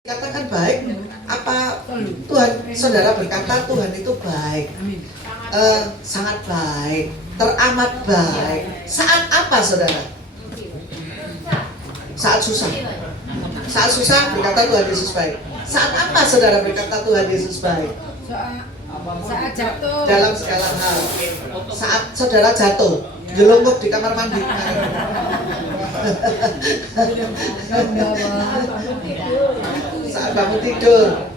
Katakan baik, apa Tuhan, saudara berkata Tuhan itu baik, sangat baik, teramat baik. Saat apa saudara? Saat susah. Saat susah berkata Tuhan Yesus baik. Saat apa saudara berkata Tuhan Yesus baik? Saat jatuh. Dalam segala hal. Saat saudara jatuh, jelungkup di kamar mandi. Saat bangun tidur,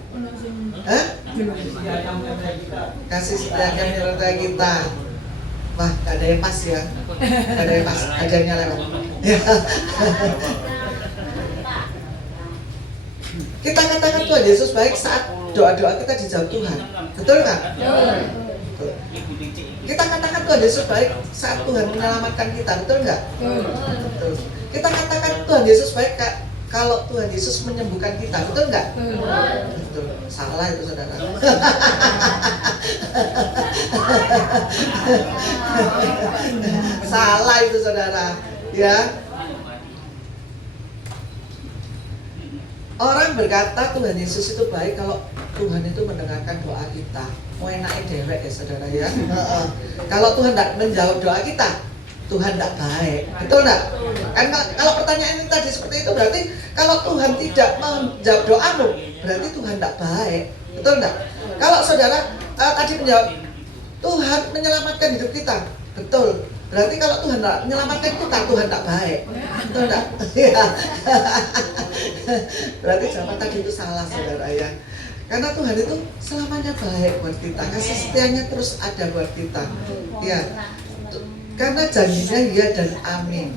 kasih setianya menyertai kita. Wah, gak ada yang pas ya, gak ada yang pas, ajarnya lewat. Kita katakan Tuhan Yesus baik saat doa-doa kita dijawab Tuhan, betul nggak? Betul. Kita katakan Tuhan Yesus baik saat Tuhan menyelamatkan kita, betul nggak? Betul. Kita katakan Tuhan Yesus baik kalau Tuhan Yesus menyembuhkan kita, betul nggak? Betul. Salah itu saudara. Salah itu saudara. Ya. Orang berkata Tuhan Yesus itu baik kalau Tuhan itu mendengarkan doa kita. Mau enaknya dewek ya saudara ya. Kalau Tuhan tidak menjawab doa kita, Tuhan tidak baik, betul enggak? Kan kalau pertanyaan ini tadi seperti itu berarti kalau Tuhan tidak menjawab doamu, berarti Tuhan tidak baik, betul enggak? Kalau saudara tadi menjawab Tuhan menyelamatkan hidup kita, betul. Berarti kalau Tuhan tidak menyelamatkan kita, Tuhan tidak baik, betul enggak? Berarti jawaban tadi itu salah saudara ya. Karena Tuhan itu selamanya baik buat kita, kasih setianya terus ada buat kita. Ya. Karena janjinya ya dan amin.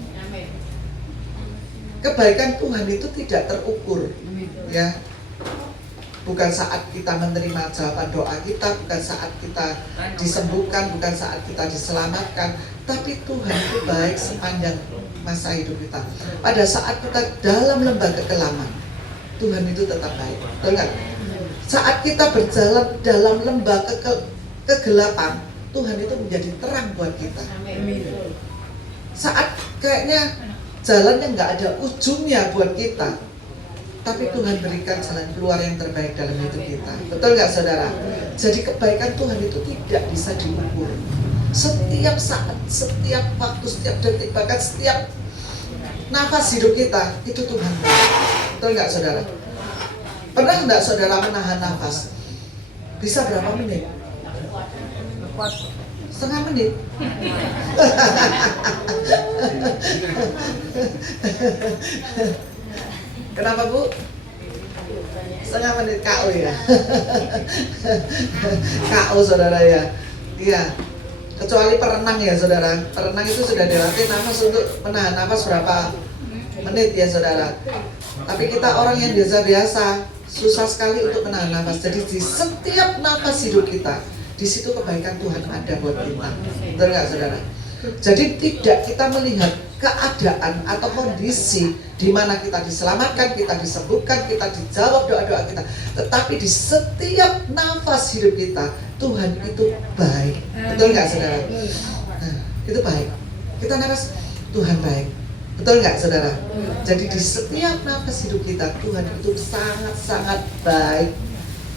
Kebaikan Tuhan itu tidak terukur, ya. Bukan saat kita menerima jawaban doa kita, bukan saat kita disembuhkan, bukan saat kita diselamatkan, tapi Tuhan itu baik sepanjang masa hidup kita. Pada saat kita dalam lembah kekelaman, Tuhan itu tetap baik, betul nggak? Saat kita berjalan dalam lembah kegelapan, Tuhan itu menjadi terang buat kita. Saat kayaknya jalannya nggak ada ujungnya buat kita, tapi Tuhan berikan jalan keluar yang terbaik dalam hidup kita. Betul nggak saudara? Jadi kebaikan Tuhan itu tidak bisa diukur. Setiap saat, setiap waktu, setiap detik, bahkan setiap nafas hidup kita, itu Tuhan. Betul nggak saudara? Pernah nggak saudara menahan nafas? Bisa berapa menit? Setengah menit. Kenapa Bu? Setengah menit KO ya. KO saudara ya. Iya. Kecuali perenang ya saudara. Perenang itu sudah dilatih nafas untuk menahan nafas berapa menit ya saudara. Tapi kita orang yang biasa-biasa susah sekali untuk menahan nafas. Jadi di setiap nafas hidup kita, di situ kebaikan Tuhan ada buat kita. Betul nggak saudara? Jadi tidak kita melihat keadaan atau kondisi di mana kita diselamatkan, kita disembuhkan, kita dijawab doa-doa kita, tetapi di setiap nafas hidup kita Tuhan itu baik. Betul nggak saudara? Nah, itu baik. Kita nafas Tuhan baik. Betul nggak saudara? Jadi di setiap nafas hidup kita Tuhan itu sangat-sangat baik.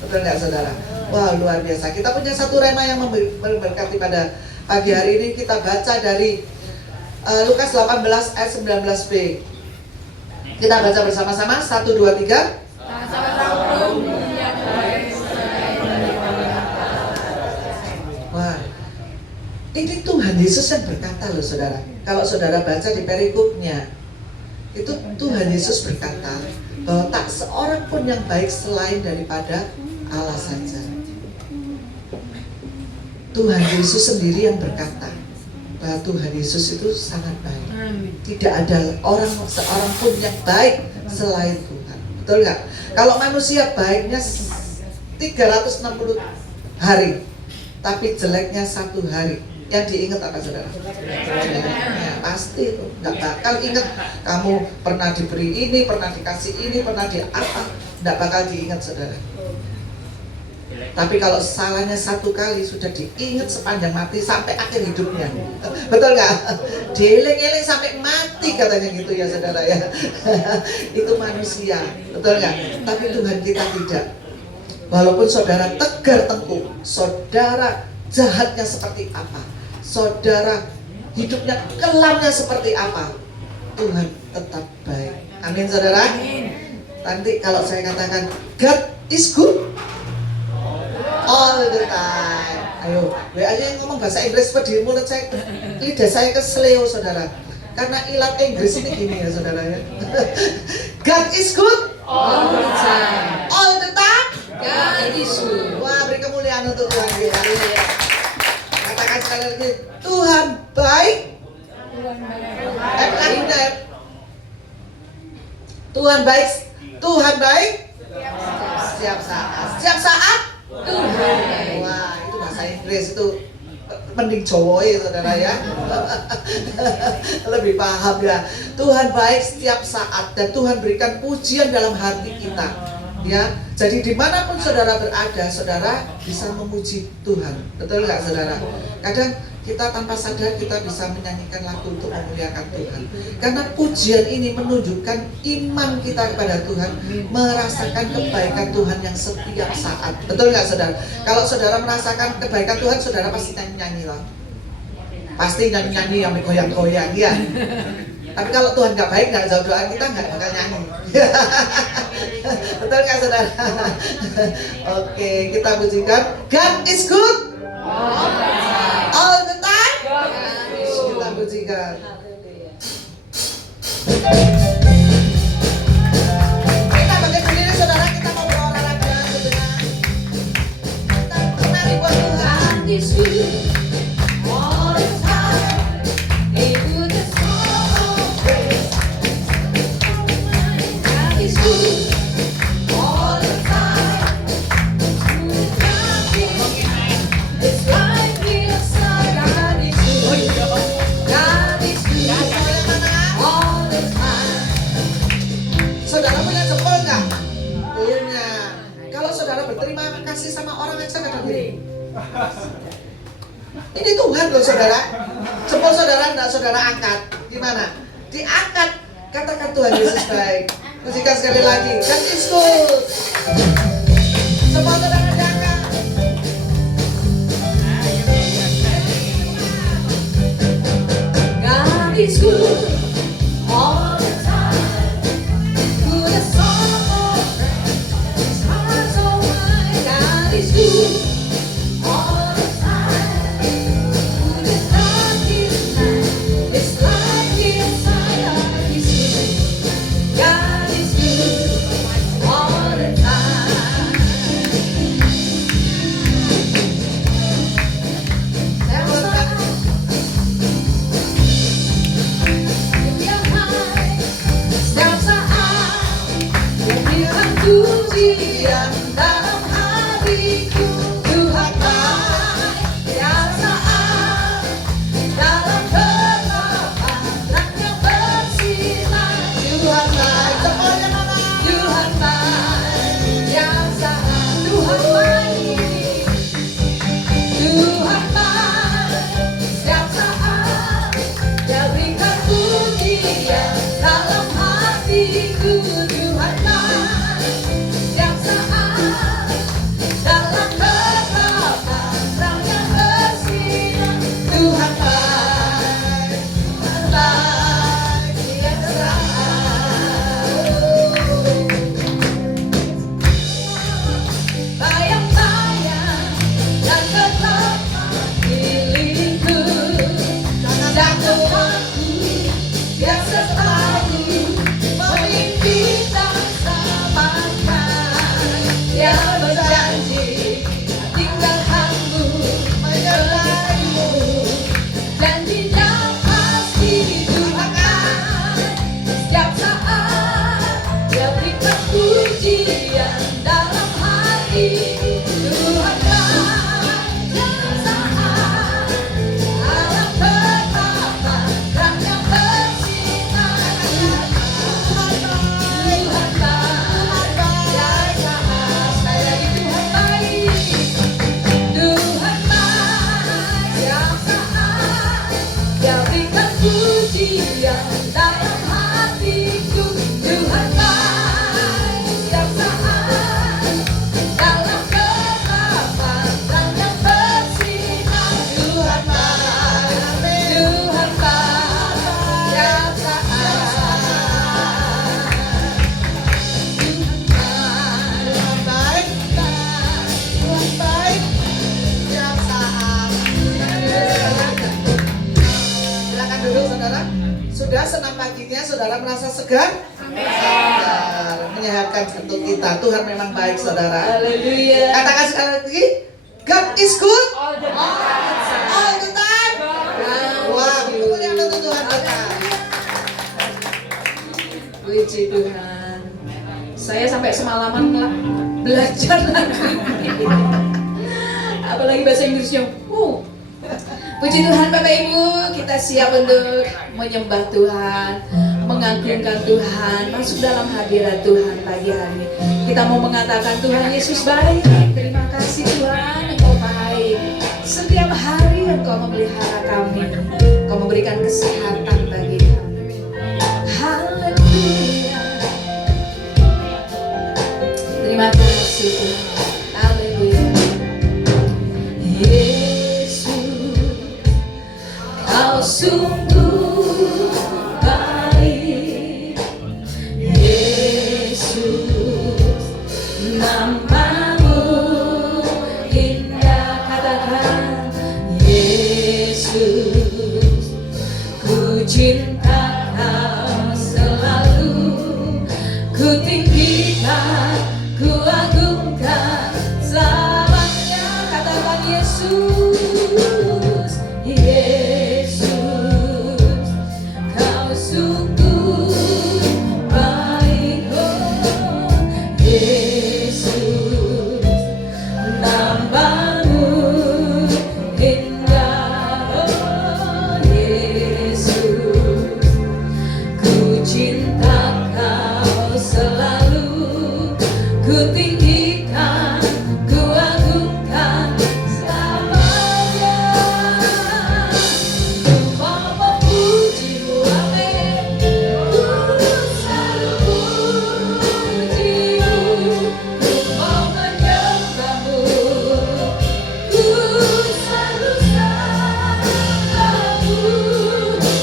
Betul nggak saudara? Wah luar biasa. Kita punya satu rema yang memberkati pada pagi hari ini. Kita baca dari Lukas 18 ayat 19b. Kita baca bersama-sama. 1, 2, 3. Wah, ini Tuhan Yesus yang berkata loh saudara. Kalau saudara baca di perikopnya, itu Tuhan Yesus berkata bahwa tak seorang pun yang baik selain daripada Allah saja. Tuhan Yesus sendiri yang berkata bahwa Tuhan Yesus itu sangat baik. Tidak ada seorang pun yang baik selain Tuhan. Betul nggak? Kalau manusia baiknya 360 hari, tapi jeleknya 1 hari, yang diingat apa saudara? Ya, pasti itu. Nggak bakal ingat kamu pernah diberi ini, pernah dikasih ini, pernah di apa. Nggak bakal diingat saudara. Tapi kalau salahnya satu kali sudah diingat sepanjang mati sampai akhir hidupnya. Betul nggak? Dieling-eling sampai mati katanya gitu ya saudara ya. Itu manusia, betul nggak? Tapi Tuhan kita tidak. Walaupun saudara tegar tengkuk, saudara jahatnya seperti apa, saudara hidupnya kelamnya seperti apa, Tuhan tetap baik. Amin saudara. Nanti kalau saya katakan God is good all the time. Ayo, aja yang ngomong bahasa Inggris di mulut saya, lidah saya keseleo saudara. Karena ilat Inggris ini gini ya saudara ya. God is good All the time. all the time. God is good. Wah, beri kemuliaan untuk Tuhan kita. Katakan sekali lagi, Tuhan baik. Lagunya. Tuhan baik. Tuhan baik. Setiap saat. Setiap saat. Tuhan baik. Wah, itu bahasa Inggris itu mending Jawa ya saudara ya. Lebih paham ya. Tuhan baik setiap saat dan Tuhan berikan pujian dalam hati kita. Ya, jadi dimanapun saudara berada, saudara bisa memuji Tuhan. Betul nggak saudara? Kadang kita tanpa sadar kita bisa menyanyikan lagu untuk memuliakan Tuhan. Karena pujian ini menunjukkan iman kita kepada Tuhan, merasakan kebaikan Tuhan yang setiap saat. Betul nggak saudara? Kalau saudara merasakan kebaikan Tuhan, saudara pasti nyanyi-nyanyi lah. Pasti nyanyi-nyanyi yang goyang-goyang ya. Tapi kalau Tuhan nggak baik, nggak jauh doa kita nggak bakal nyanyi. Betul nggak saudara? Oke, kita pujikan God is good all the time. Kita pujikan. Kita bangkit berdiri saudara, kita mau berolahraga saudara. Kita menari buat Tuhan. God is good all the time. He put a song of praise. God is good all the time. It's like inside. God is good. God is good all the time. Saudara punya jempol nggak? Punya. Kalau saudara berterima kasih sama orang aja nggak boleh. Ini Tuhan loh saudara. Jempol saudara nggak saudara angkat. Gimana? Diangkat. Katakan Tuhan Yesus baik. Pujikan sekali lagi. God is good. Jempol saudara diangkat. God is good all the time. Good as song of praise. Hearts of mine. God is good all the time. Good as darkest night. It's like inside of His good. God is good all the time. Setiap saat yang bilang pujian dalam hatiku, Tuhan baik. Setiap saat dalam kegelapan terangnya bersinar, Tuhan baik. Jempolnya mana? Tuhan baik. Setiap saat Tuhan baik. Tuhan baik. Setiap saat Dia berikan pujian dalam hatiku, Tuhan baik. Setiap saat dalam saudara merasa segar? Segar, menyehatkan jantung kita. Tuhan memang baik, saudara. Haleluya. Katakan sekali lagi, God is good All the all the time. Wah, kemuliaan untuk Tuhan kita. Puji Tuhan. Saya sampai semalaman lah belajar lagi. Apalagi bahasa Inggrisnya. Puji Tuhan Bapak Ibu, kita siap untuk menyembah Tuhan, mengagungkan Tuhan, masuk dalam hadirat Tuhan pagi hari ini. Kita mau mengatakan Tuhan Yesus baik. Terima kasih Tuhan, Engkau baik. Setiap hari Engkau memelihara kami, Engkau memberikan kesehatan bagi kami. Haleluya. Terima kasih Tuhan. Haleluya. Yesus, Kau sungguh baik. Yesus, namamu indah. Katakan Yesus, ku cinta Kau selalu, ku tinggikan, ku agungkan selamanya. Katakan Yesus, Yesus, Kau sungguh baik. Oh, Yesus, namamu indah. Oh, Yesus, ku cinta Kau selalu, ku tinggikan, ku agungkan selamanya. Ku mau memuji-Mu, amin. Ku selalu memuji-Mu, ku mau menyembah-Mu, ku selalu sembah-Mu.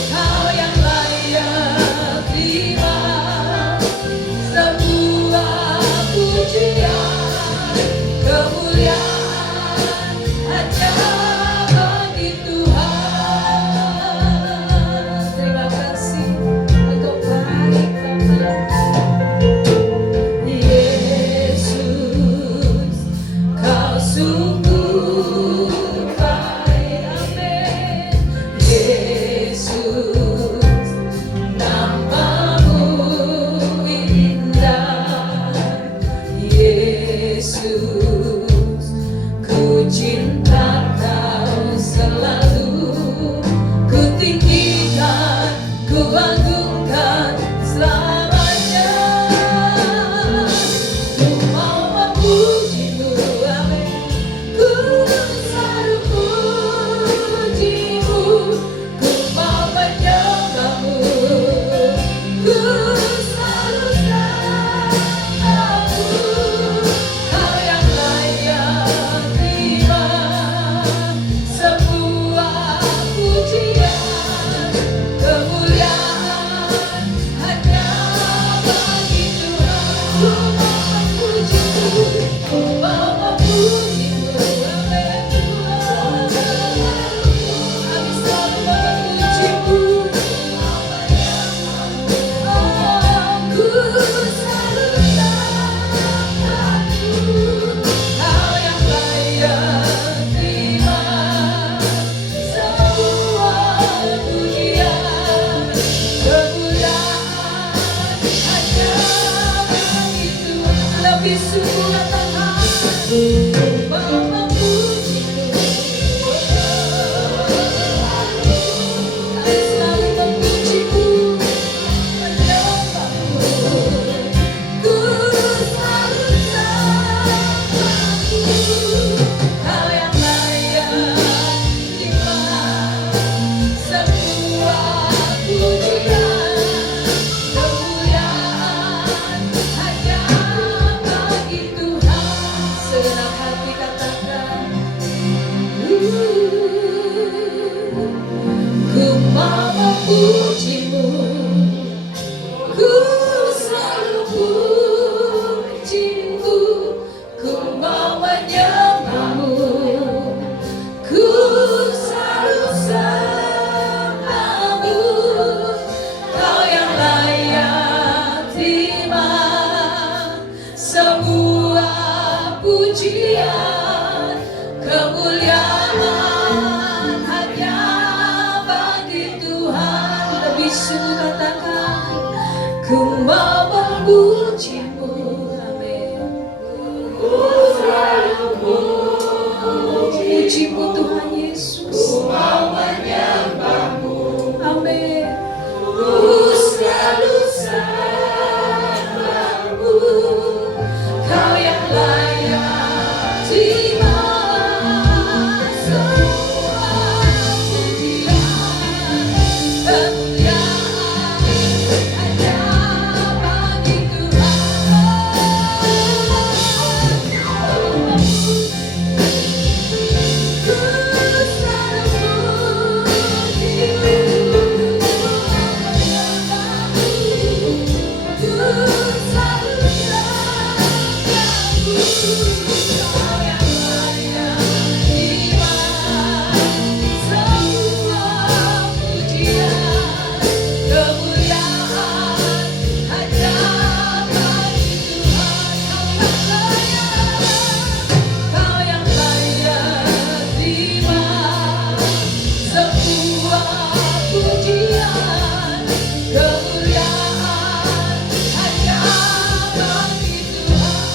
Kau yang layak terima sebuah pujian, kemuliaan hanya bagi Tuhan. Terima kasih, Engkau baik Bapa. Yesus, Kau sungguh baik. Amin. Yesus, namamu indah. Yesus, ku cinta Kau selalu, ku tinggikan, ku agungkan selamanya. Ku mau memuji-Mu, amin. Ku selalu puji-Mu, ku mau menyembah-Mu, ku selalu sembah-Mu. Kau yang layak terima sebuah pujian, kemuliaan hanya bagi Tuhan. Ku mau memuji-Mu, ku mau memuji-Mu, amin. Kami selalu memuji-Mu. Ku selalu sembah-Mu. Kau yang layak terima sebuah pujian, kemuliaan hanya bagi Tuhan. Lebih sungguh katakan, ku mau memuji-Mu. Kami selalu memuji-Mu, menyembah-Mu. Ku selalu sembah-Mu. Kau yang layak terima sebuah pujian, kemuliaan hanya bagi Tuhan. Segenap hati katakan Sebuah pujian, kemuliaan hanya bagi Tuhan. Lebih sungguh katakan, ku mau memujimu. Amin. Pujimu Tuhan Yesus. Amin. Ku selalu sembahmu, Kau yang layak terima semua pujian, kemuliaan hanya bagi Tuhan,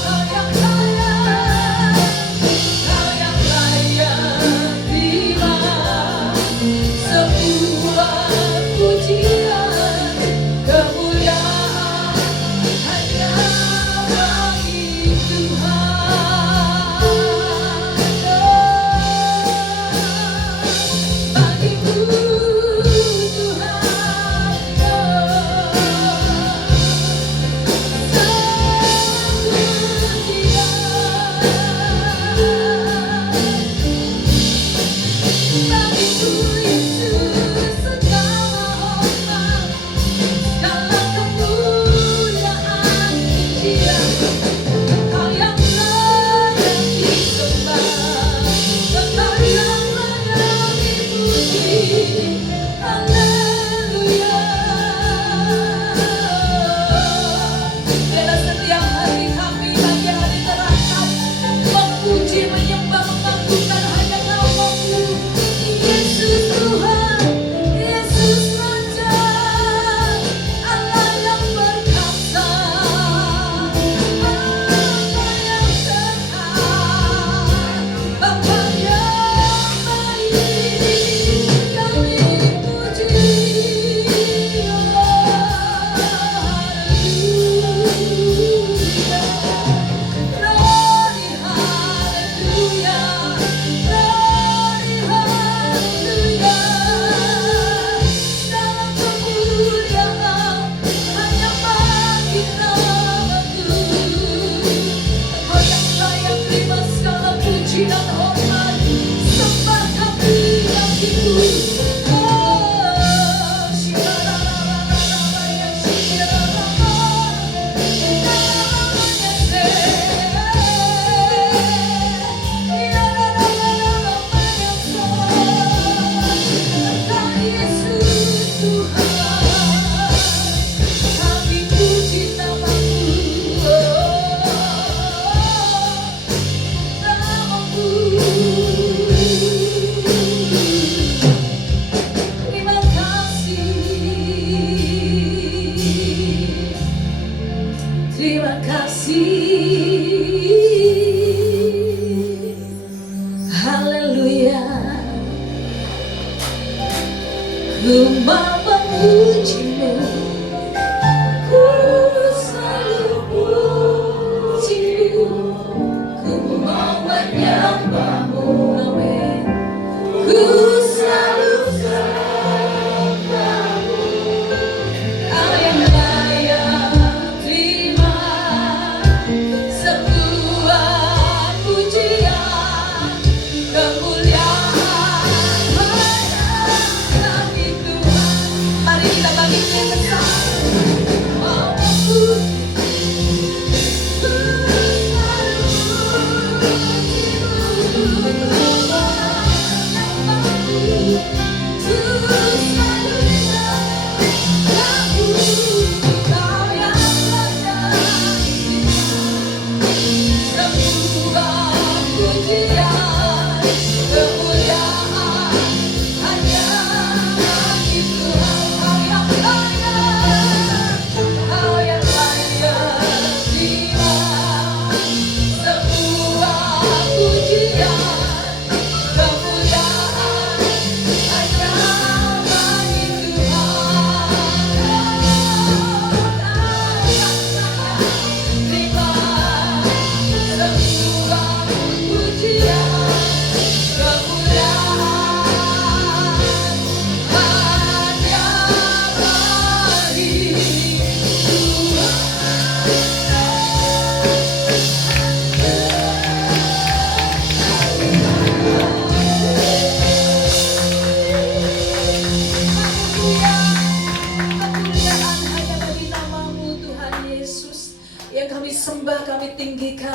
Kau yang layak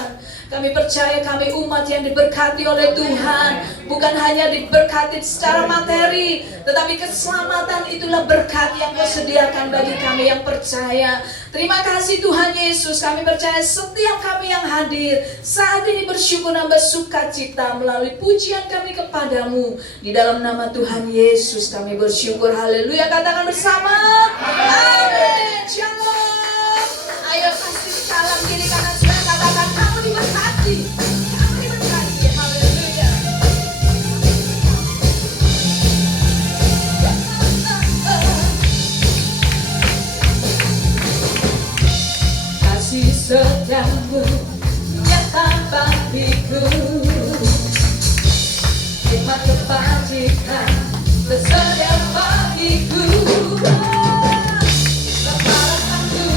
Tuhan. Kami percaya kami umat yang diberkati oleh Tuhan. Bukan hanya diberkati secara materi, tetapi keselamatan itulah berkat yang Kau sediakan bagi kami yang percaya. Terima kasih Tuhan Yesus. Kami percaya setiap kami yang hadir saat ini bersyukur dan bersukacita melalui pujian kami kepadamu. Di dalam nama Tuhan Yesus kami bersyukur. Haleluya. Katakan bersama. Amin. Shalom. Ayo kasih salam kiri kanan saudara, katakan kamu diberkati. Kamu diberkati. Haleluya. Kasih setiamu yang tanpa pikir, hikmat kebajikan tersedia bagiku. Kepalaku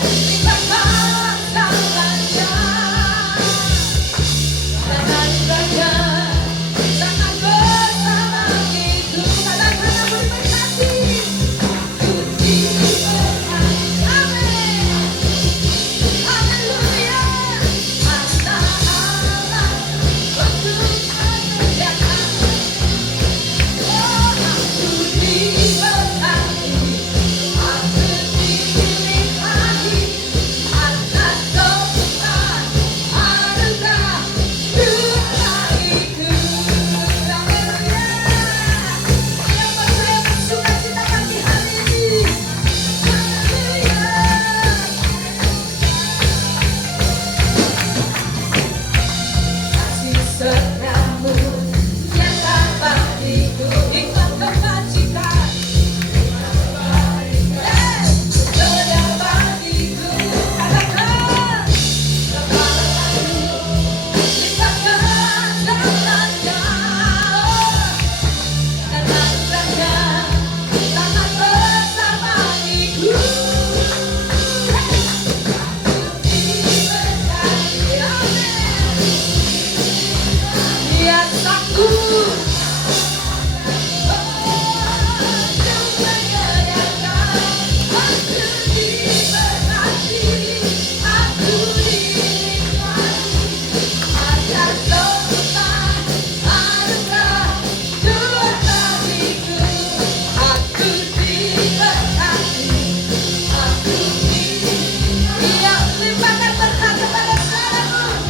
limpahkan tangannya, dan anugerahnya sangat bersama itu. Katakan aku diberkati. Aku diberkati. Amin. Haleluya. Masa Allah untuk menyediakan. Oh, aku diberkati. Aku dilimpahi atas kebenaran anugerah Tuhan bagiku. Haleluya. Yang percaya bersukacita pagi hari ini. Haleluya. Kasih setiamu yang tanpa tiku, hikmat kebajikan tersedia bagiku. Katakan kepalaku limpahkan tangannya, dan anugerahnya sangat bersamaku. Yes, aku menyediakan. Aku diberkati. Aku dilimpahi atas kebenaran anugerah Tuhan bagiku. Aku diberkati. Aku dilimpahi. Ia limpahkan berkat kepada saudaramu.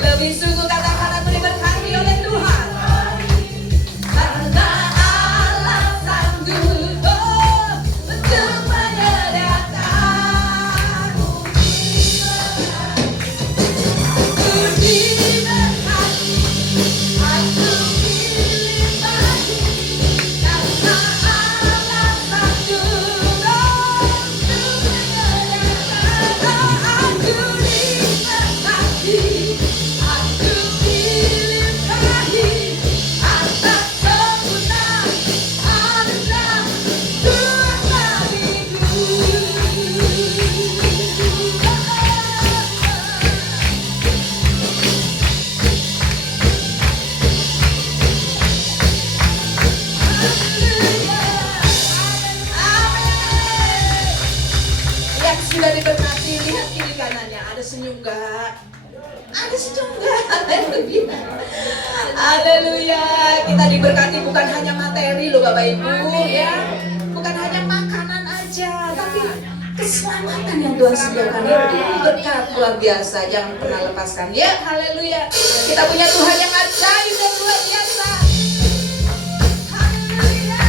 Lebih sungguh katakan aku diberkati oleh Tuhan. Karena Allah sanggup untuk menyediakan. Aku diberkati. Aku dilimpahi. Karena Allah sanggup untuk menyediakan. Aku diberkati. Aku dilimpahi atas kebenaran anugerah Tuhan bagiku. Haleluya. Amin. Yang sudah diberkati lihat kiri kanannya, ada senyum gak? Ada juga. Haleluya. Haleluya. Kita diberkati bukan hanya materi loh Bapak Ibu ya. Bukan hanya makanan aja, tapi keselamatan yang Tuhan sediakan itu berkat luar biasa. Jangan pernah lepaskan ya. Haleluya. Kita punya Tuhan yang ajaib dan luar biasa. Haleluya.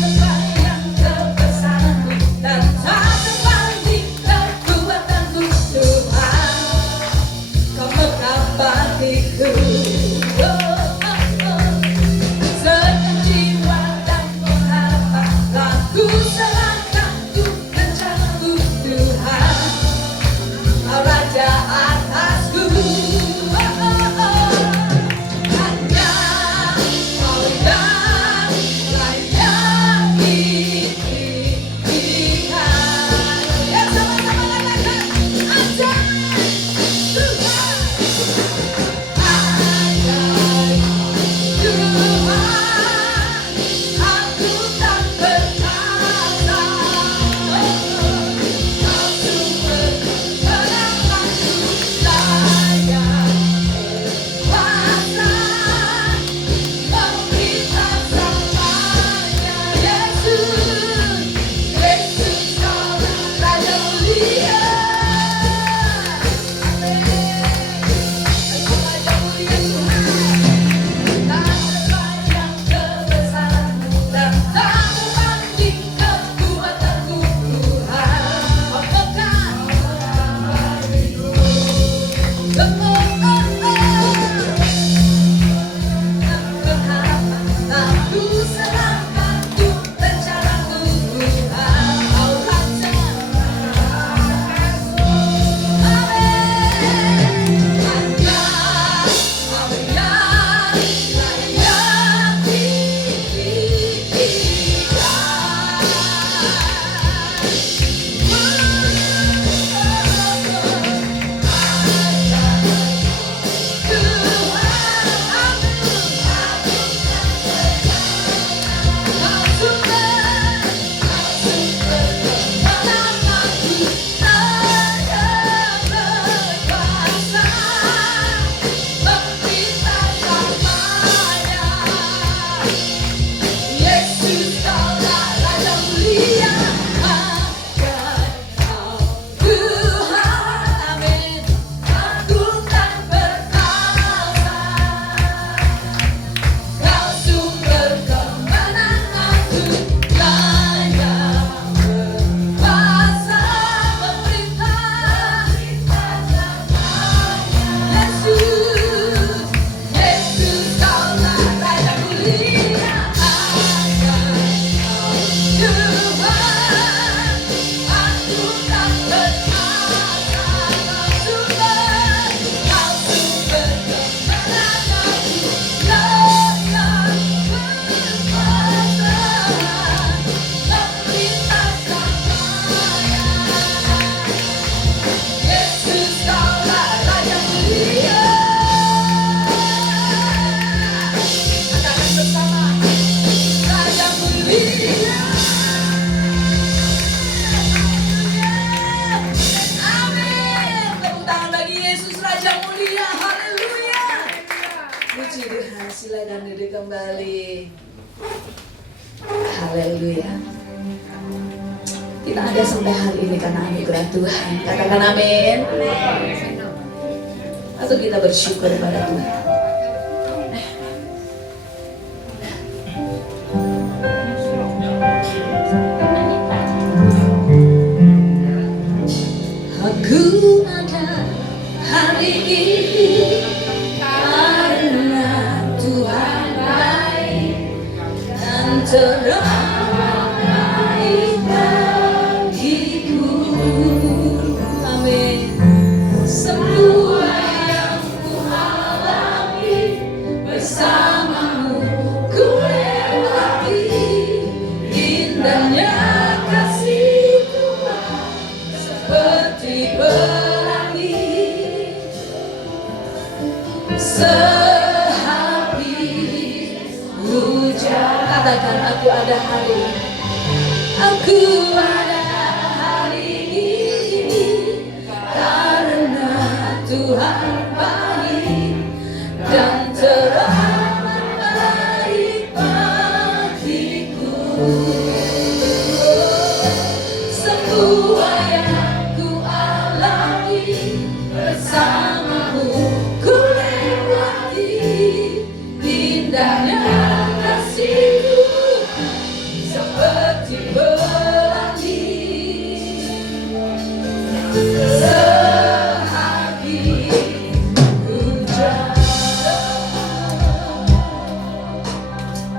Sepanjang kebesaranmu dan tak terbanding kekuatanmu Tuhan, Kau mengapa hatiku. Segenap jiwa dan pengharapan ku serahkan ku rencanamu Tuhan, Kau Raja atasku. Hanya Kau yang layak ditinggikan. Ya sama-sama katakan, ajaib Tuhan. Silakan duduk kembali. Haleluya. Kita ada sampai hari ini karena anugerah Tuhan. Katakan amin. Atau kita bersyukur pada Tuhan. Aku ada hari ini karena Tuhan baik dan terbaik bagiku. Amin. Semua yang ku alami bersamamu ku lewati, indahnya kasih Tuhan seperti pelangi. Katakan aku ada hari ini. Aku ada hari ini karena Tuhan baik dan teramat baik bagiku. Semua yang ku alami bersamamu ku lewati, indahnya kasih-Mu seperti pelangi. Sehabis hujan.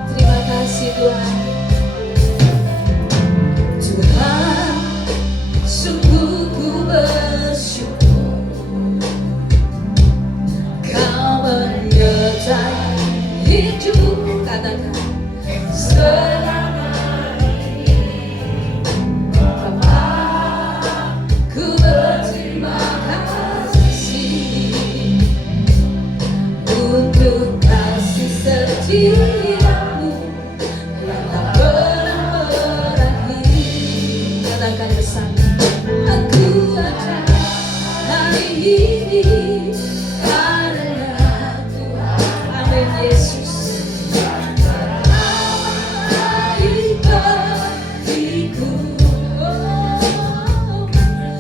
Terima kasih Tuhan. Tuhan, sungguh ku bersyukur Kau menyertai hidup, katakan selama ini. Bapa, ku berterima kasih untuk kasih setia-Mu yang tak pernah berakhir. Katakan bersama, aku ada hari ini karena Tuhan. Amin Yesus. Baik bagiku.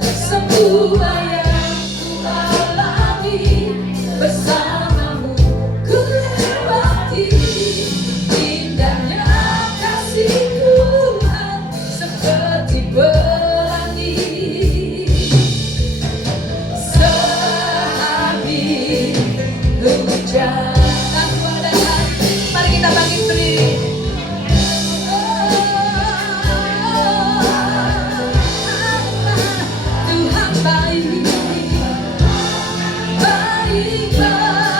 Semua yang ku alami bersama-Mu ku lewati, indahnya kasih Tuhan seperti pelangi. Sehabis hujan. Aku ada hari. Mari kita bangkit berdiri. Tuhan baik, baik bagiku.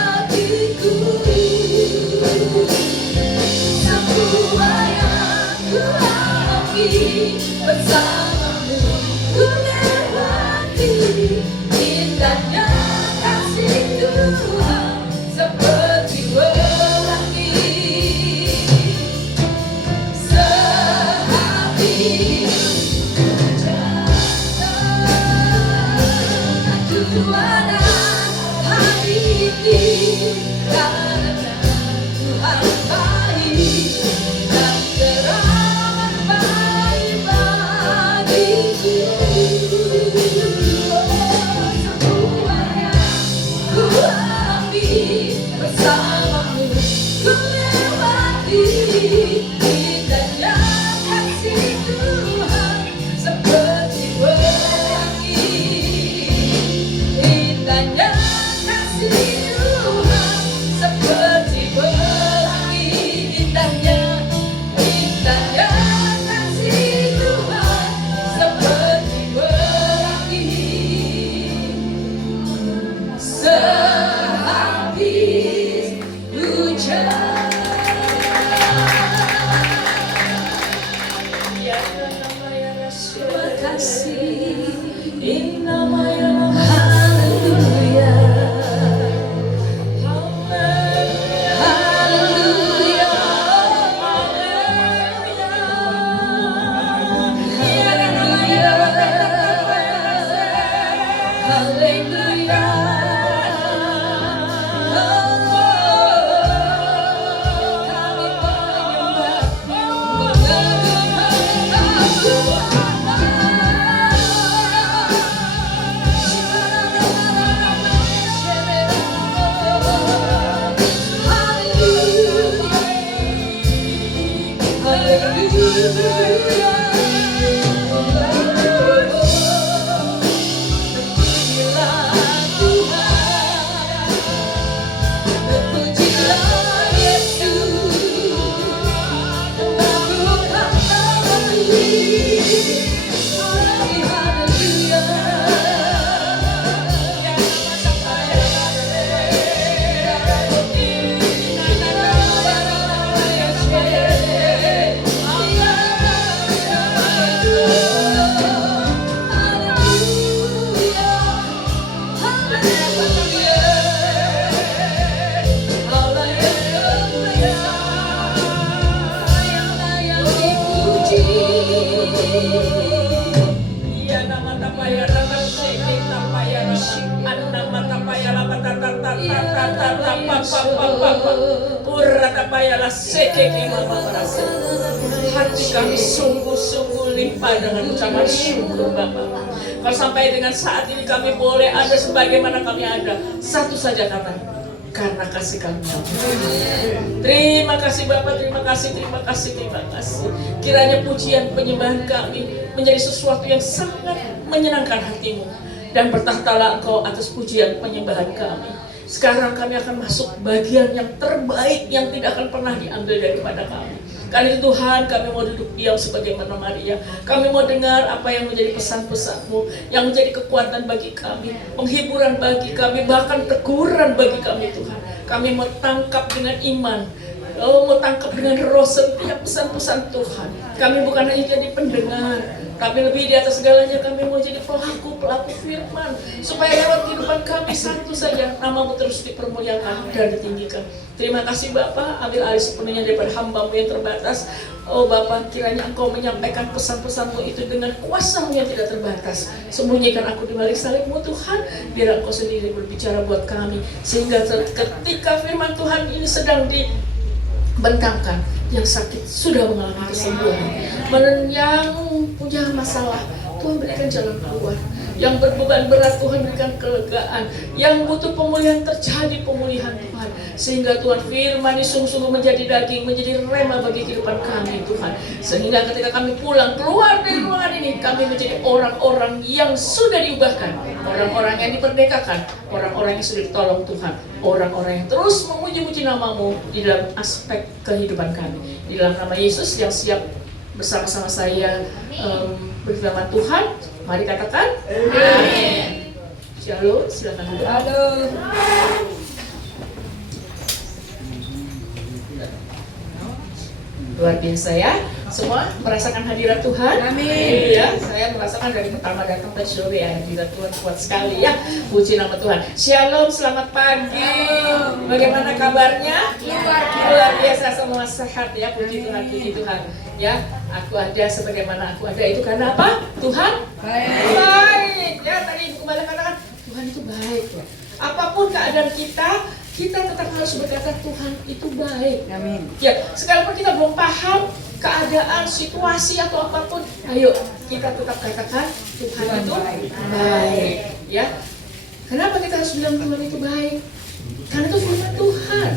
Hati kami sungguh-sungguh limpah dengan ucapan syukur Bapak. Kalau sampai dengan saat ini kami boleh ada sebagaimana kami ada, satu saja kata, karena kasih kami. Terima kasih Bapak, terima kasih, terima kasih, terima kasih. Kiranya pujian penyembahan kami menjadi sesuatu yang sangat menyenangkan hatimu. Dan bertahtalah Engkau atas pujian penyembahan kami. Sekarang kami akan masuk bagian yang terbaik yang tidak akan pernah diambil daripada kami. Karena itu Tuhan, kami mau duduk diam sebagaimana Maria. Kami mau dengar apa yang menjadi pesan-pesan-Mu, yang menjadi kekuatan bagi kami, penghiburan bagi kami, bahkan teguran bagi kami Tuhan. Kami mau tangkap dengan iman, mau tangkap dengan roh setiap pesan-pesan Tuhan. Kami bukan hanya jadi pendengar, tapi lebih di atas segalanya kami mau jadi pelaku firman, supaya lewat kehidupan kami satu saja nama-Mu terus dipermuliakan dan ditinggikan. Terima kasih Bapak, ambil alih sepenuhnya daripada hamba-Mu yang terbatas. Oh Bapak, kiranya Engkau menyampaikan pesan-pesan-Mu itu dengan kuasa-Mu yang tidak terbatas. Sembunyikan aku di balik salib-Mu Tuhan, biar Engkau sendiri berbicara buat kami, sehingga ketika firman Tuhan ini sedang dibentangkan, yang sakit sudah mengalami kesembuhan, yang punya masalah Tuhan berikan jalan keluar, yang berbeban berat Tuhan berikan kelegaan, yang butuh pemulihan terjadi pemulihan Tuhan, sehingga Tuhan firman ini sungguh-sungguh menjadi daging, menjadi rema bagi kehidupan kami Tuhan, sehingga ketika kami pulang keluar dari ruangan ini, kami menjadi orang-orang yang sudah diubahkan, orang-orang yang diperdekakan, orang-orang yang sudah ditolong Tuhan, orang-orang yang terus memuji-muji nama-Mu di dalam aspek kehidupan kami. Di dalam nama Yesus yang siap bersama-sama saya berfirman Tuhan, mari katakan amin. Shalom, silakan duduk. Halo. Luar biasa ya, semua merasakan hadirat Tuhan. Amin. Ya, saya merasakan dari pertama datang tadi sore ya, hadirat Tuhan kuat sekali ya. Puji nama Tuhan. Shalom, selamat pagi. Bagaimana kabarnya? Luar biasa, semua sehat ya. Puji Tuhan, puji Tuhan. Ya, aku ada sebagaimana aku ada itu karena apa? Tuhan baik. Ya, tadi Ibu Kembali katakan Tuhan itu baik ya. Apapun keadaan kita tetap harus berkata Tuhan itu baik. Amin. Ya, sekalipun kita belum paham keadaan, situasi atau apapun, ayo kita tetap katakan Tuhan itu baik. Ya, kenapa kita harus bilang Tuhan itu baik? Karena itu firman Tuhan.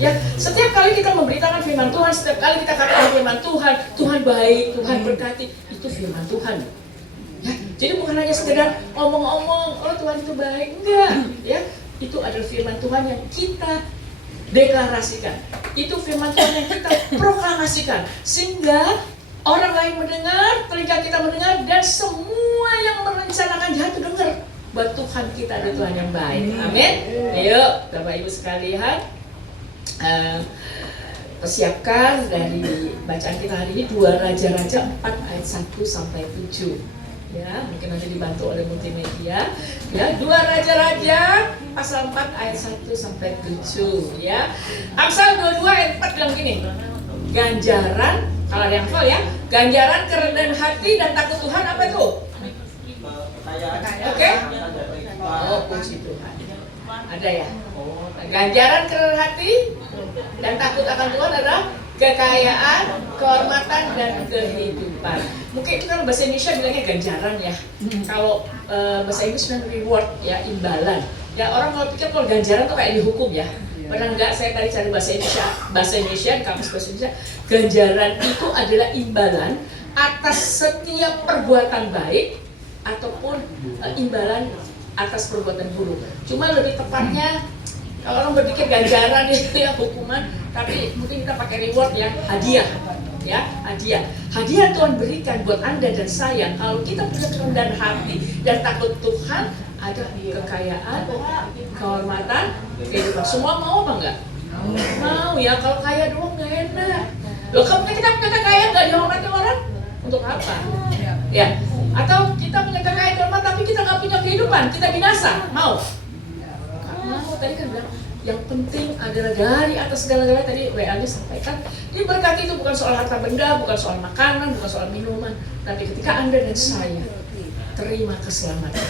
Ya, setiap kali kita memberitakan firman Tuhan, setiap kali kita katakan firman Tuhan, Tuhan baik, Tuhan berkati, itu firman Tuhan. Ya, jadi bukan hanya sekedar ngomong-ngomong, oh Tuhan itu baik, enggak. Ya, itu adalah firman Tuhan yang kita deklarasikan. Itu firman Tuhan yang kita proklamasikan. Sehingga orang lain mendengar, telinga kita mendengar, dan semua yang merencanakan jahat itu dengar bahwa Tuhan kita adalah Tuhan yang baik. Amin. Ayo Bapak Ibu sekalian, persiapkan dari bacaan kita hari ini 2 Raja-Raja 4 ayat 1 sampai 7. Ya, mungkin nanti dibantu oleh multimedia. Ya, 2 Raja-Raja pasal 4 ayat 1 sampai 7 ya. Amsal 22 ayat 4 bilang gini. Ganjaran, kalau ada yang hafal ya, ganjaran kerendahan hati dan takut Tuhan apa itu? Oke? Oh, puji Tuhan. Ada ya? Ganjaran kerendahan hati dan takut akan Tuhan adalah kekayaan, kehormatan, dan kehidupan. Mungkin itu kan bahasa Indonesia bilangnya ganjaran ya. Kalau bahasa Inggris bilang reward ya, imbalan. Ya, orang kalau pikir kalau ganjaran tuh kayak dihukum ya. Padahal enggak, saya tadi cari bahasa Indonesia, di kamus bahasa Indonesia, ganjaran itu adalah imbalan atas setiap perbuatan baik ataupun imbalan atas perbuatan buruk. Cuma lebih tepatnya kalau orang berpikir ganjaran itu ya hukuman, tapi mungkin kita pakai reward ya, hadiah. Ya, hadiah. Hadiah Tuhan berikan buat Anda dan saya kalau kita punya kerendahan hati dan takut Tuhan, ada kekayaan, kehormatan, kehidupan. Semua mau apa enggak? Mau ya, kalau kaya doang enggak enak. Loh, kalau kita punya kekayaan enggak dihormati orang? Untuk apa? Ya. Atau kita punya kekayaan kehormatan tapi kita enggak punya kehidupan, kita binasa. Mau? Mau, tadi kan bilang yang penting adalah dari atas segala-galanya, tadi WA-nya sampaikan diberkati itu bukan soal harta benda, bukan soal makanan, bukan soal minuman, tapi ketika Anda dan saya terima keselamatan,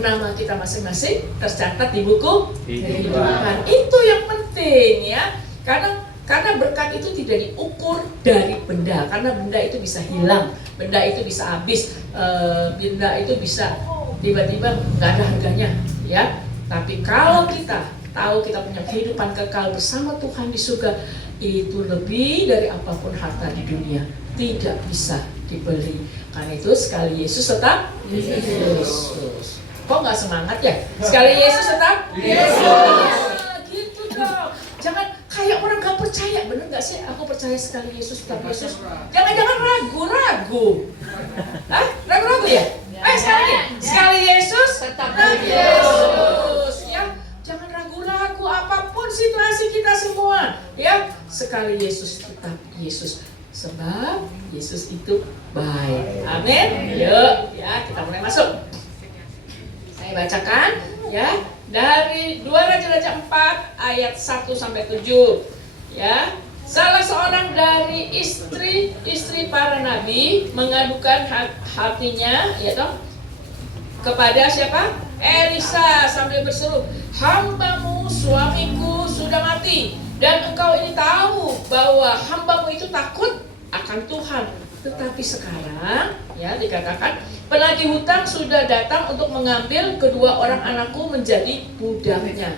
nama kita masing-masing tercatat di buku kehidupan. Itu yang penting ya. Karena berkat itu tidak diukur dari benda, karena benda itu bisa hilang, benda itu bisa habis, benda itu bisa tiba-tiba nggak ada harganya, ya. Tapi kalau kita tahu kita punya kehidupan kekal bersama Tuhan di surga, itu lebih dari apapun harta di dunia, tidak bisa dibeli. Karena itu sekali Yesus tetap Yesus. Kok nggak semangat ya? Sekali Yesus tetap Yesus. Gitu dong. Jangan kayak orang nggak percaya, bener nggak sih? Aku percaya sekali Yesus tetap Yesus. Jangan-jangan ragu-ragu. Hah? Ragu-ragu ya? Sekali Yesus tetap Yesus. Ya, jangan ragu-ragu apapun situasi kita semua. Ya, sekali Yesus tetap Yesus. Sebab Yesus itu baik. Amin. Yuk, ya kita mulai masuk. Saya bacakan ya dari 2 Raja-Raja 4 ayat 1 sampai 7. Ya. Salah seorang dari istri para nabi mengadukan hatinya ya toh kepada siapa? Elisa sambil berseru, "Hambamu suamiku sudah mati dan engkau ini tahu bahwa hambamu itu takut akan Tuhan. Tetapi sekarang ya dikatakan penagih hutang sudah datang untuk mengambil kedua orang anakku menjadi budaknya."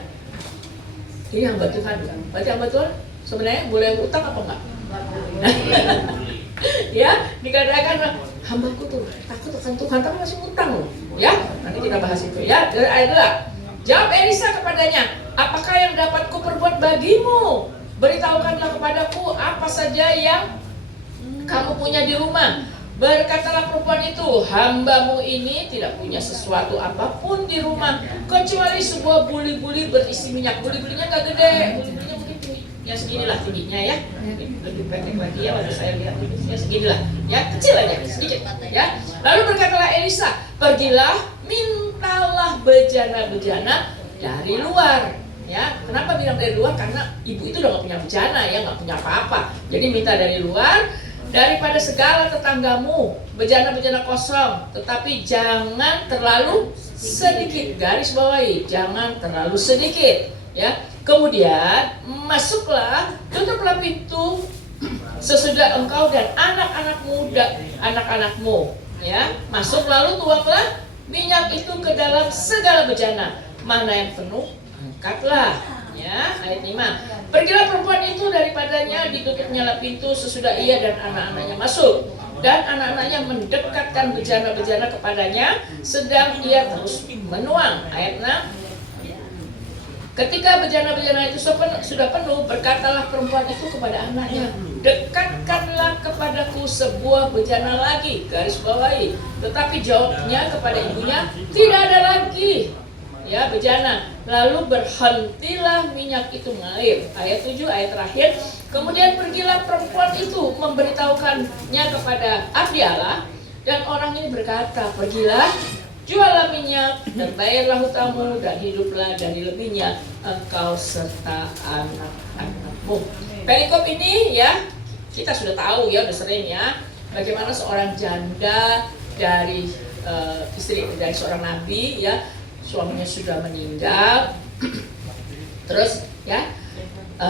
Ini hamba Tuhan kan? Berarti hamba Tuhan sebenarnya boleh utang apa enggak? Ya, dikatakan hambaku tuh takut akan Tuhan tapi masih utang loh. Ya, nanti kita bahas itu ya. Dari ayat 2. Jawab Elisa kepadanya, "Apakah yang dapat kuperbuat bagimu? Beritahukanlah kepadaku apa saja yang kamu punya di rumah." Berkatalah perempuan itu, "Hambamu ini tidak punya sesuatu apapun di rumah kecuali sebuah buli-buli berisi minyak." Buli-bulinya gak gede, buli-bulinya mungkin tinggi, ya seginilah tingginya ya. Lebih pendek lagi ya, waktu saya lihat ini ya seginilah, ya kecil aja, sedikit ya. Lalu berkatalah Elisa, "Pergilah, mintalah bejana-bejana dari luar." Ya, kenapa bilang dari luar? Karena ibu itu udah gak punya bejana ya, gak punya apa-apa. Jadi minta dari luar. Daripada segala tetanggamu, bejana-bejana kosong, tetapi jangan terlalu sedikit. Garis bawahi, jangan terlalu sedikit. Ya, kemudian masuklah, tutuplah pintu sesudah engkau dan anak-anakmu. Ya, masuk lalu tuanglah minyak itu ke dalam segala bejana. Mana yang penuh, angkatlah. Ya, ayat 5. Pergilah perempuan itu daripadanya, ditutupnya pintu sesudah ia dan anak-anaknya masuk. Dan anak-anaknya mendekatkan bejana-bejana kepadanya, sedang ia terus menuang. Ayat 6. Ketika bejana-bejana itu sudah penuh, berkatalah perempuan itu kepada anaknya, "Dekatkanlah kepadaku sebuah bejana lagi." Garis bawahi. Tetapi jawabnya kepada ibunya, "Tidak ada lagi." Ya, bejana. Lalu berhentilah minyak itu mengalir. Ayat 7, ayat terakhir. Kemudian pergilah perempuan itu memberitahukannya kepada abdi Allah, dan orang ini berkata, "Pergilah, jualah minyak dan bayarlah hutangmu dan hiduplah dari lebihnya engkau serta anak-anakmu." Perikop ini ya kita sudah tahu ya, udah sering ya, bagaimana seorang janda dari istri dari seorang nabi ya, suaminya sudah meninggal, terus ya,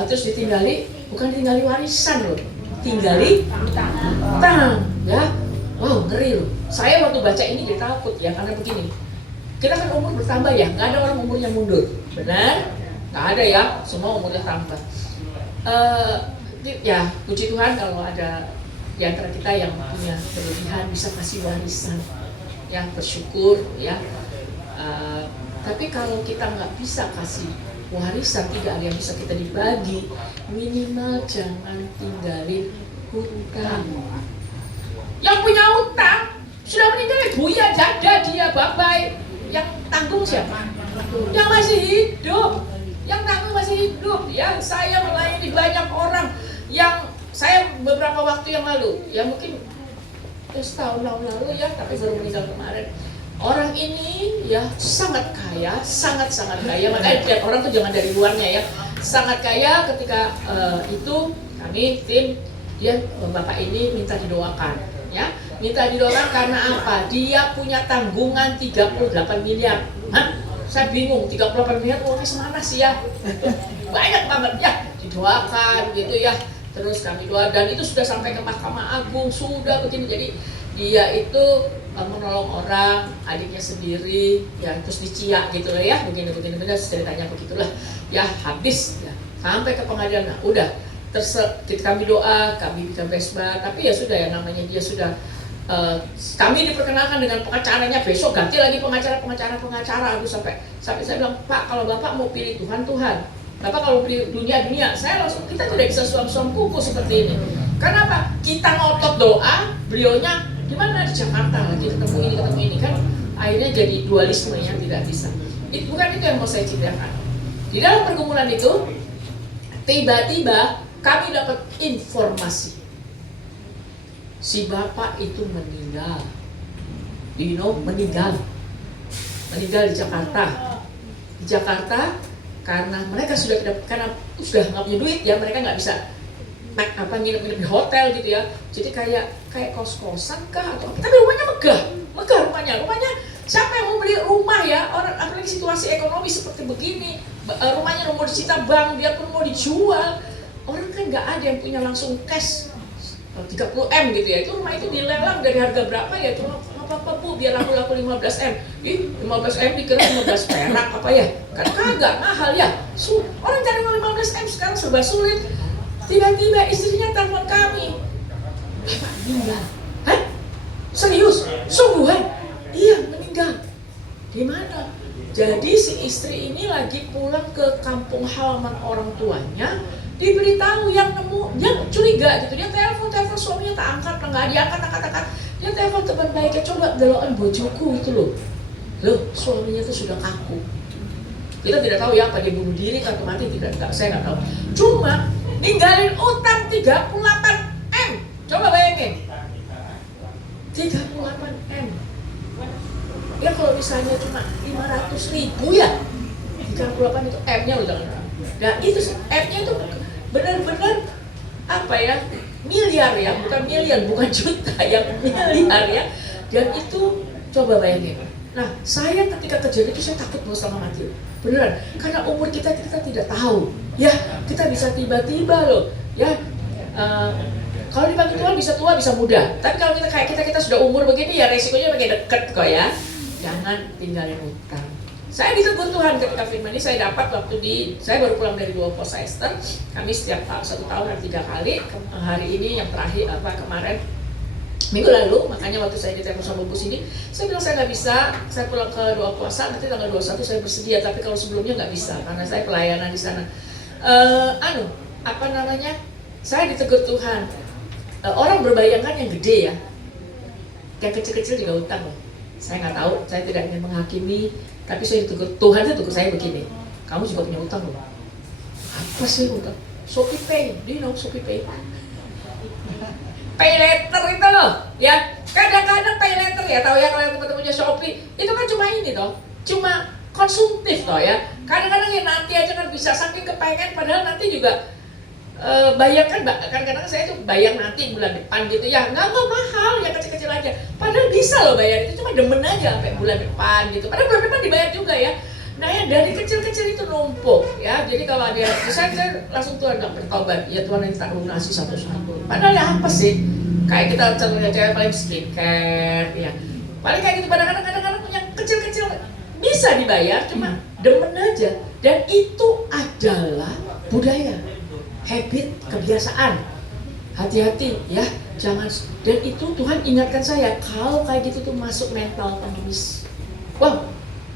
terus ditinggali, bukan ditinggali warisan loh, tinggali utang, ya, wow ngeri loh. Saya waktu baca ini jadi takut ya, karena begini, kita kan umur bertambah ya, nggak ada orang umurnya mundur, benar? Nggak ada ya, semua umurnya tambah. Ya puji Tuhan kalau ada di antara kita yang punya berlebihan bisa kasih warisan, ya bersyukur ya. Tapi kalau kita nggak bisa kasih warisan, tidak ada yang bisa kita dibagi, minimal jangan tinggalin hutang. Yang punya hutang sudah meninggal, buya, janda, dia, babai, yang tanggung siapa? Yang masih hidup, yang tanggung masih hidup. Ya, saya melayani banyak orang yang saya beberapa waktu yang lalu, ya mungkin setahun lalu ya, tapi baru meninggal kemarin. Orang ini ya sangat kaya, sangat kaya. Makanya tiap orang tuh jangan dari luarnya ya. Sangat kaya. Ketika itu kami tim dia bapak ini minta didoakan ya. Minta didoakan karena apa? Dia punya tanggungan 38 miliar. Hah? Saya bingung, 38 miliar uangnya semana sih ya? Banyak banget ya, didoakan gitu ya. Terus kami doa, dan itu sudah sampai ke Mahkamah Agung, sudah begini. Jadi dia itu menolong orang, adiknya sendiri, ya terus diciak gitu lah ya, begini benar ceritanya begitulah, ya habis ya sampai ke pengadilan. Nah, udah kami doa, kami bikin besbar, tapi ya sudah ya namanya dia sudah kami diperkenalkan dengan pengacaranya, besok ganti lagi pengacara. Aduh sampai saya bilang, Pak, kalau Bapak mau pilih Tuhan, Bapak kalau pilih dunia, saya langsung, kita tidak bisa suam-suam kuku seperti ini. Karena apa? Kita ngotot doa, beliaunya gimana di Jakarta lagi ketemu ini kan akhirnya jadi dualisme yang tidak bisa. Bukan itu yang mau saya ceritakan. Di dalam pergumulan itu tiba-tiba kami dapat informasi si bapak itu meninggal. Meninggal di Jakarta karena mereka sudah nggak punya duit ya, mereka nggak bisa nginep di hotel gitu ya, jadi kayak kos-kosan kah atau tapi rumahnya megah rumahnya. Siapa yang mau beli rumah ya, orang apalagi situasi ekonomi seperti begini, rumahnya mau disita bank, biarpun mau dijual, orang kan nggak ada yang punya langsung cash 30M gitu ya. Itu rumah itu dilelang dari harga berapa ya, cuma apa Bu, biar aku laku 15M. 15M dikira 15 perak apa ya, kan kagak, mahal ya. Orang cari 15M sekarang serba sulit. Tiba-tiba istrinya telepon kami, Bapak meninggal. Hah? Serius? Sungguhan? Iya, meninggal. Di mana? Jadi si istri ini lagi pulang ke kampung halaman orang tuanya, diberitahu yang nemu, dia curiga gitu, dia telepon suaminya tak angkat, nggak diangkat. Dia telepon teman baiknya, coba deloan bojoku itu loh, suaminya itu sudah kaku. Kita tidak tahu ya apa dia bunuh diri atau mati, saya nggak tahu. Cuma ninggalin utang 38M. Coba bayangin 38M. Ya kalau misalnya cuma 500.000 ya, 38 itu M-nya udah. Nah itu M-nya itu benar-benar apa ya, miliar ya, bukan juta, yang miliar ya. Dan itu coba bayangin. Nah, saya ketika kejadian itu saya takut mau sama mati, beneran. Karena umur kita tidak tahu, ya kita bisa tiba-tiba loh, ya. Kalau dipanggil Tuhan bisa tua, bisa muda. Tapi kalau kita sudah umur begini ya resikonya makin deket kok ya. Jangan tinggalin utang. Saya ditegur Tuhan ketika firman ini saya dapat waktu saya baru pulang dari 2 pos Easter. Kami setiap 1 tahun ada 3 kali. Hari ini yang terakhir kemarin minggu lalu, makanya waktu saya ditelepon sama Bu sini, saya bilang saya nggak bisa, saya pulang ke doa puasa, nanti tanggal 21 saya bersedia, tapi kalau sebelumnya nggak bisa, karena saya pelayanan di sana. Saya ditegur Tuhan, orang berbayangkan yang gede ya, yang kecil-kecil juga utang loh. Saya nggak tahu, saya tidak ingin menghakimi, tapi saya ditegur, Tuhan itu tegur saya begini, kamu juga punya utang loh. Apa sih utang? Shopee Pay, do you know Shopee Pay? Pay letter itu loh, ya kadang-kadang pay letter ya, tahu ya kalau teman-temannya Shopee itu kan cuma ini toh, cuma konsumtif toh ya. Kadang-kadang ya nanti aja kan bisa, saking kepengen, padahal nanti juga bayar kan, kadang-kadang saya tuh bayar nanti bulan depan gitu ya, nggak mahal ya, kecil-kecil aja. Padahal bisa loh bayar itu, cuma demen aja sampai bulan depan gitu. Padahal bulan depan dibayar juga ya. Nah ya dari kecil-kecil itu numpuk ya. Jadi kalau ada saya langsung Tuhan nggak bertobat, ya Tuhan yang tak lunasi satu-satu. Padahal ya apa sih? Kayak kita cewek paling skincare ya. Paling kayak gitu, kadang-kadang punya kecil-kecil bisa dibayar, cuma demen aja. Dan itu adalah budaya, habit, kebiasaan. Hati-hati ya, jangan. Dan itu Tuhan ingatkan saya, kalau kayak gitu tuh masuk mental pengemis. Wah,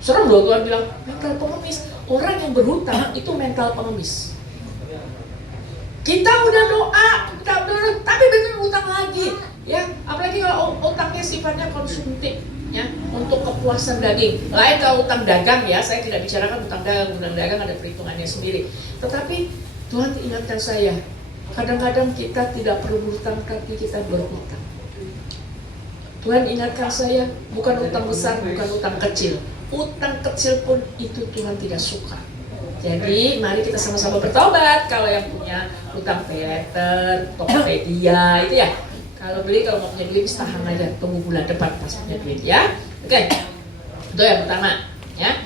serem loh, Tuhan bilang mental pengemis. Orang yang berhutang itu mental pengemis. Kita udah doa, tapi bener utang lagi, ya. Apalagi kalau utangnya sifatnya konsumtif, ya, untuk kepuasan daging. Lain kalau utang dagang ya, saya tidak bicarakan utang dagang ada perhitungannya sendiri. Tetapi Tuhan ingatkan saya, kadang-kadang kita tidak perlu berhutang, tapi kita berhutang. Tuhan ingatkan saya, bukan utang besar, bukan utang kecil. Utang kecil pun itu Tuhan tidak suka. Jadi mari kita sama-sama bertobat. Kalau yang punya utang pay letter, Tokopedia itu ya, Kalau beli, kalau nggak punya duit, tahan aja, tunggu bulan depan pas punya duit ya. Oke, itu yang pertama ya.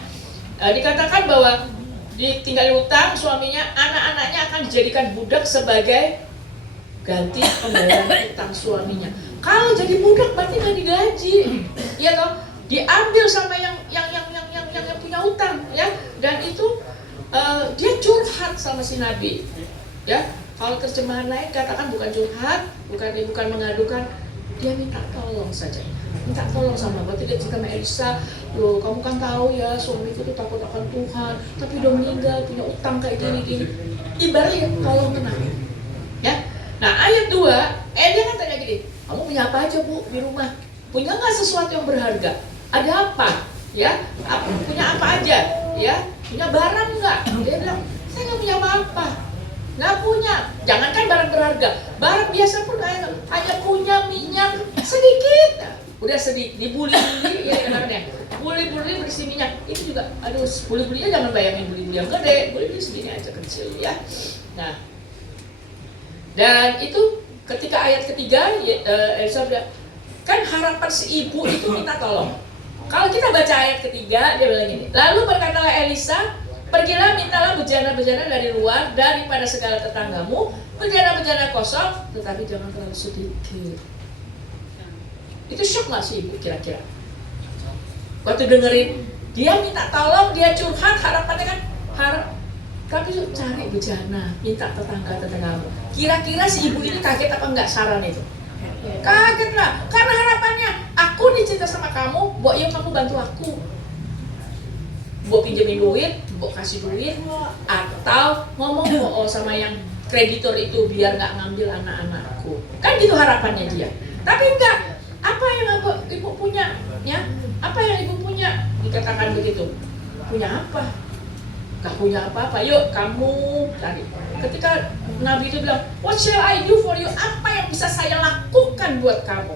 Dikatakan bahwa ditinggal utang suaminya, anak-anaknya akan dijadikan budak sebagai ganti pembayaran utang suaminya. Kalau jadi budak berarti nggak digaji, ya toh, diambil sama yang punya utang ya. Dan itu dia curhat sama si Nabi ya. Kalau terjemahan lain katakan bukan curhat, bukan mengadukan, dia minta tolong saja. Minta tolong sama berarti dia cerita sama Elisa, loh kamu kan tahu ya suamiku tuh takut akan Tuhan, tapi udah meninggal punya utang kayak gini. Ibaratnya tolong menang ya. Nah ayat 2, dia kan tanya gini, kamu punya apa aja bu di rumah? Punya nggak sesuatu yang berharga? Ada apa? Ya, punya apa aja? Ya, punya barang nggak? Dia bilang, saya nggak punya apa-apa. Nggak punya, jangankan barang berharga, barang biasa pun hanya punya minyak sedikit. Udah sedikit, dibuli-buli ya kadang-kadang. Buli-buli berisi minyak, itu juga, aduh buli-bulinya jangan bayangin buli-buli yang gede, buli-buli segini aja kecil ya. Nah, dan itu ketika ayat ketiga, Elisa bilang, kan harapan si ibu itu minta tolong. Kalau kita baca ayat ketiga, dia bilang gini, lalu berkatalah Elisa, pergilah mintalah bejana-bejana dari luar daripada segala tetanggamu, bejana-bejana kosong, tetapi jangan terlalu sedikit. Itu shock nggak sih ibu kira-kira? Waktu dengerin dia minta tolong, dia curhat, harapannya kan tapi cari bejana, minta tetanggamu. Kira-kira si ibu ini kaget apa enggak saran itu? Kaget lah, karena harapannya aku dicinta sama kamu, Mbok yuk kamu bantu aku. Mbok pinjemin duit, Mbok kasih duit, atau ngomong sama yang kreditor itu biar nggak ngambil anak-anakku. Kan gitu harapannya dia. Tapi enggak, apa yang ibu punya? Ya, apa yang ibu punya? Dikatakan begitu. Punya apa? Gak punya apa-apa, yuk kamu cari. Ketika Nabi itu bilang, what shall I do for you? Apa yang bisa saya lakukan buat kamu?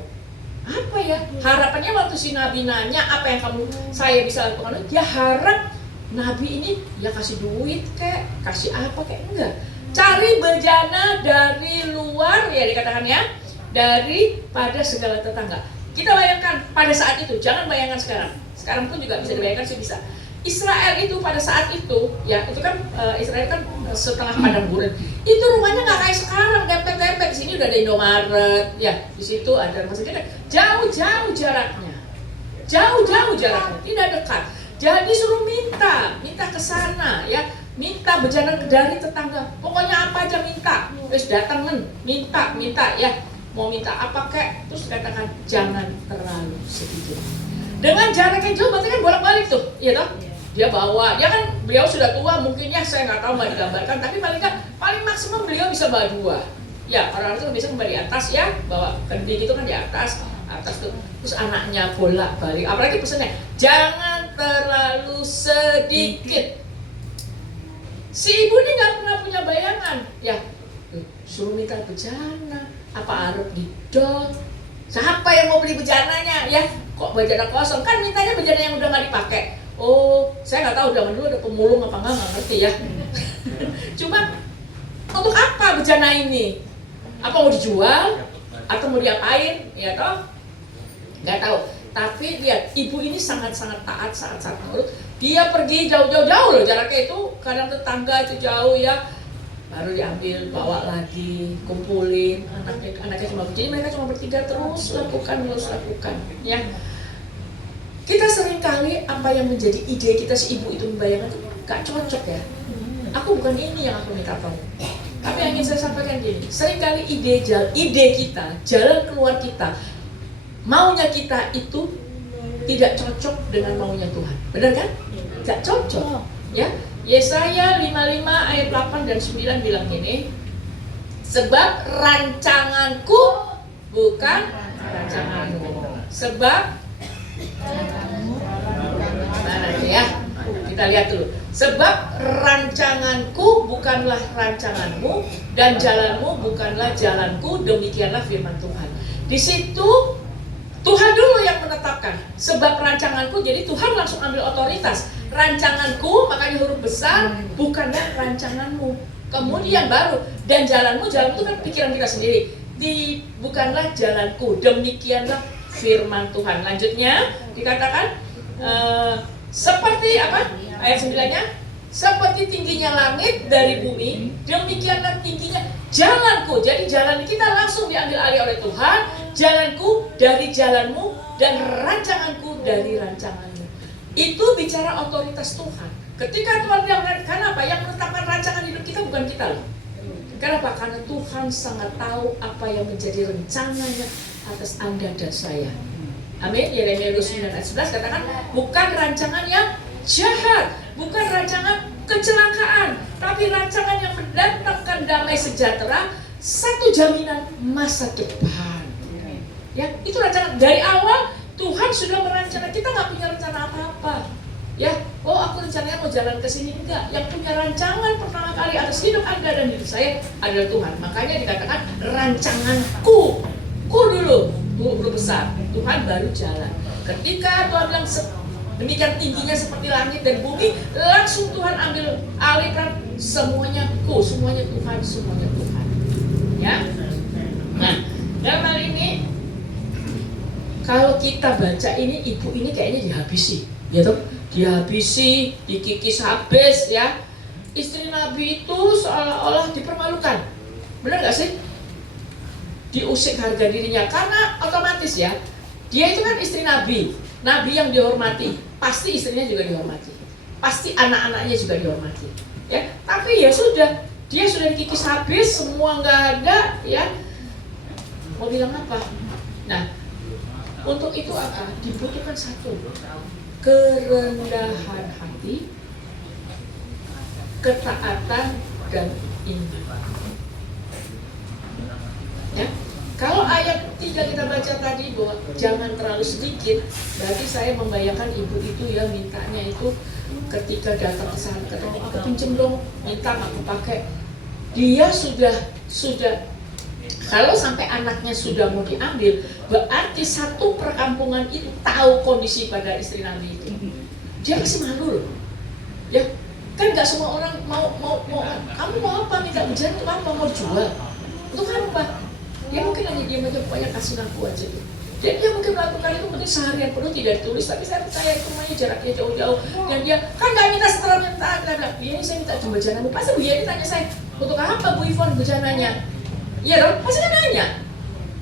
Apa ya? Harapannya waktu si Nabi nanya apa yang saya bisa lakukan, dia harap Nabi ini ya kasih duit kek, kasih apa kek, enggak. Cari bejana dari luar ya dikatakan ya, daripada segala tetangga. Kita bayangkan pada saat itu, jangan bayangkan sekarang. Sekarang pun juga bisa dibayangkan sih bisa. Israel itu pada saat itu, ya itu kan Israel kan setengah padang gurun. Itu rumahnya nggak kayak sekarang dempet-dempet. Di sini udah ada Indomaret, ya di situ ada rumah sakit. Jauh-jauh jaraknya, tidak dekat. Jadi suruh minta ke sana, ya minta bejana dari tetangga. Pokoknya apa aja minta. Terus datang minta ya. Mau minta apa kek? Terus katakan jangan terlalu sedikit. Dengan jaraknya jauh berarti kan bolak-balik tuh, iya toh? Dia bawa, dia kan beliau sudah tua mungkin ya saya nggak tahu nggak digambarkan, tapi paling maksimum beliau bisa bawa 2. Ya orang-orang itu bisa kembali di atas ya, bawa kendi gitu kan di atas tuh. Terus anaknya bolak-balik, apalagi pesannya jangan terlalu sedikit. Si ibu ini nggak pernah punya bayangan, ya suruh minta bejana, apa arep didol? Siapa yang mau beli bejananya ya? Kok bejana kosong? Kan mintanya bejana yang udah nggak dipakai. Oh, saya nggak tahu zaman dulu ada pemulung apa nggak ngerti ya. Cuma untuk apa bejana ini? Apa mau dijual? Atau mau diapain? Ya toh? Nggak tahu. Tapi lihat, ibu ini sangat-sangat taat, sangat-sangat nurut. Dia pergi jauh loh jaraknya itu. Kadang tetangga itu jauh ya. Baru diambil, bawa lagi, kumpulin anaknya cuma jadi mereka cuma bertiga terus lakukan ya. Kita sering kali apa yang menjadi ide kita si ibu itu membayangkan itu gak cocok ya. Aku bukan ini yang aku minta tolong. Tapi yang ingin saya sampaikan gini, sering kali ide kita, jalan keluar kita, maunya kita itu tidak cocok dengan maunya Tuhan. Benar kan? Gak cocok ya. Yesaya 55 ayat 8 dan 9 bilang gini, sebab rancanganku bukan rancanganmu. Sebab mana itu ya? Kita lihat dulu. Sebab rancanganku bukanlah rancanganmu dan jalanmu bukanlah jalanku, demikianlah firman Tuhan. Di situ Tuhan dulu yang menetapkan. Sebab rancanganku, jadi Tuhan langsung ambil otoritas. Rancanganku, makanya huruf besar, bukanlah rancanganmu. Kemudian baru, dan jalanmu itu kan pikiran kita sendiri. bukanlah jalanku, demikianlah firman Tuhan. Lanjutnya dikatakan seperti apa? Ayat 9-nya, seperti tingginya langit dari bumi, demikianlah tingginya jalanku. Jadi jalan kita langsung diambil alih oleh Tuhan. Jalanku dari jalanmu dan rancanganku dari rancanganmu. Itu bicara otoritas Tuhan. Ketika Tuhan bilang, karena apa? Yang menetapkan rancangan hidup kita bukan kita loh. Kenapa? Karena Tuhan sangat tahu apa yang menjadi rencananya atas Anda dan saya. Amin. Yeremia 29 ayat 11 katakan, bukan rancangan yang jahat, bukan rancangan kecelakaan, tapi rancangan yang mendatangkan damai sejahtera, satu jaminan masa depan. Ya, itu rancangan dari awal Tuhan sudah merencanakan. Kita nggak punya rencana apa-apa. Ya, oh aku rencananya mau jalan ke sini, enggak. Yang punya rancangan pertama kali atas hidup Anda dan hidup saya adalah Tuhan. Makanya dikatakan rancanganku, dulu besar, Tuhan baru jalan. Ketika Tuhan bilang demikian tingginya seperti langit dan bumi, langsung Tuhan ambil alih peran, semuanya Tuhan, semuanya Tuhan. Ya. Nah, dalam hal ini kalau kita baca ini, ibu ini kayaknya dihabisi, ya toh? Dihabisi, dikikis habis ya. Istri Nabi itu seolah-olah dipermalukan. Benar gak sih? Diusik harga dirinya, karena otomatis ya, dia itu kan istri Nabi yang dihormati, pasti istrinya juga dihormati, pasti anak-anaknya juga dihormati, ya. Tapi ya sudah, dia sudah dikikis habis, semua nggak ada, ya. Mau bilang apa? Nah, untuk itu apa? Dibutuhkan satu, kerendahan hati, ketaatan dan iman. Ya, kalau ayat 3 kita baca tadi bahwa jangan terlalu sedikit, berarti saya membayangkan ibu itu ya mintanya itu ketika datang ke sana, katanya aku pinjem dong, minta aku pakai. Dia sudah kalau sampai anaknya sudah mau diambil, berarti satu perkampungan itu tahu kondisi pada istri Nabi itu. Dia pasti malu loh. Ya, kan nggak semua orang mau kamu mau apa, minta ujian untuk apa, mau jual untuk apa? Ya mungkin hanya dia aja, pokoknya kasih aku aja tuh. Jadi dia mungkin melakukan itu mungkin seharian penuh tidak ditulis, tapi saya percaya itu rumahnya jaraknya jauh-jauh. Dan dia kan nggak minta setelah minta, Bu Yeni saya minta bejanamu. Pasti Bu Yeni tanya saya, untuk apa Bu Ivon bejananya? Iya dong, pasti kan nanya.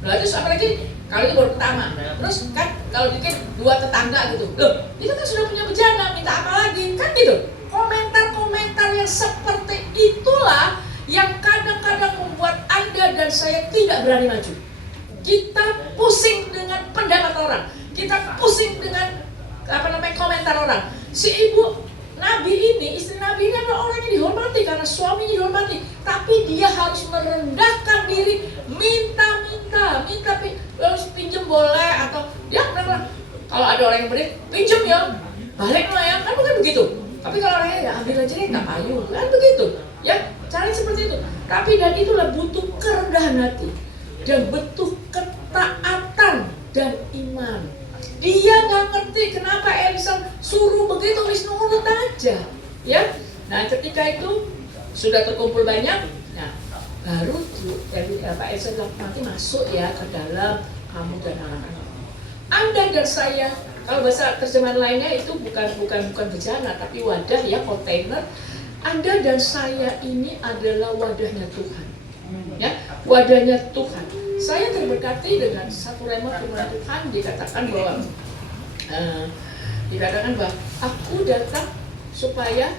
Nah terus apalagi kalau itu baru pertama, terus kan kalau bikin dua tetangga gitu, loh itu kan sudah punya bejana, minta apa lagi? Kan gitu. Komentar-komentar yang seperti itulah yang kadang-kadang membuat Anda dan saya tidak berani maju. Kita pusing dengan pendapat orang, kita pusing dengan komentar orang. Si ibu Nabi ini, istri Nabi ini adalah orang yang dihormati karena suaminya dihormati, tapi dia harus merendahkan diri, minta pinjem boleh, atau ya kalau ada orang yang beri pinjem ya, balik lah ya, kan bukan begitu. Tapi kalau orangnya ya ambil aja deh, nggak payu, kan begitu. Ya, caranya seperti itu. Tapi dan itulah butuh kerendahan hati dan butuh ketaatan dan iman. Dia nggak ngerti kenapa Elisa suruh begitu, Wisnu urut aja, ya. Nah, ketika itu sudah terkumpul banyak, nah baru Pak Elisa bilang nanti masuk ya ke dalam kamu dan anak-anak. Anda dan saya, kalau bahasa terjemahan lainnya itu bukan bejana, tapi wadah ya, kontainer. Anda dan saya ini adalah wadahnya Tuhan, ya, wadahnya Tuhan. Saya terberkati dengan satu rema firman Tuhan, dikatakan bahwa aku datang supaya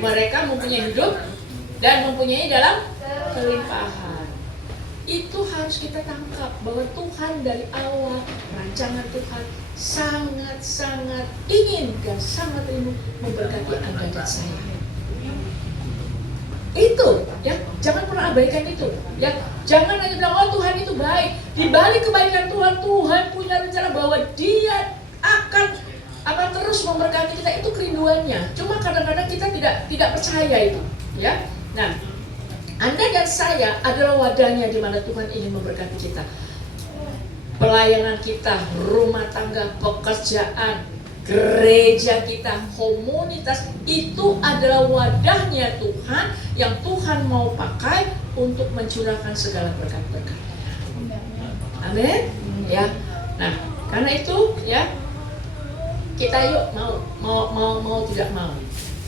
mereka mempunyai hidup dan mempunyai dalam kelimpahan. Itu harus kita tangkap bahwa Tuhan dari awal rancangan Tuhan sangat-sangat ingin dan sangat rindu memberkati Anda dan saya. Itu ya, jangan pernah abaikan itu ya. Jangan hanya bilang oh Tuhan itu baik. Di balik kebaikan Tuhan punya rencana bahwa Dia akan terus memberkati kita. Itu kerinduannya. Cuma kadang-kadang kita tidak percaya itu ya. Nah, Anda dan saya adalah wadahnya di mana Tuhan ingin memberkati kita. Pelayanan kita, rumah tangga, pekerjaan, gereja kita, komunitas, itu adalah wadahnya Tuhan yang Tuhan mau pakai untuk mencurahkan segala berkat-berkat. Amin. Ya. Nah, karena itu ya kita yuk mau tidak mau.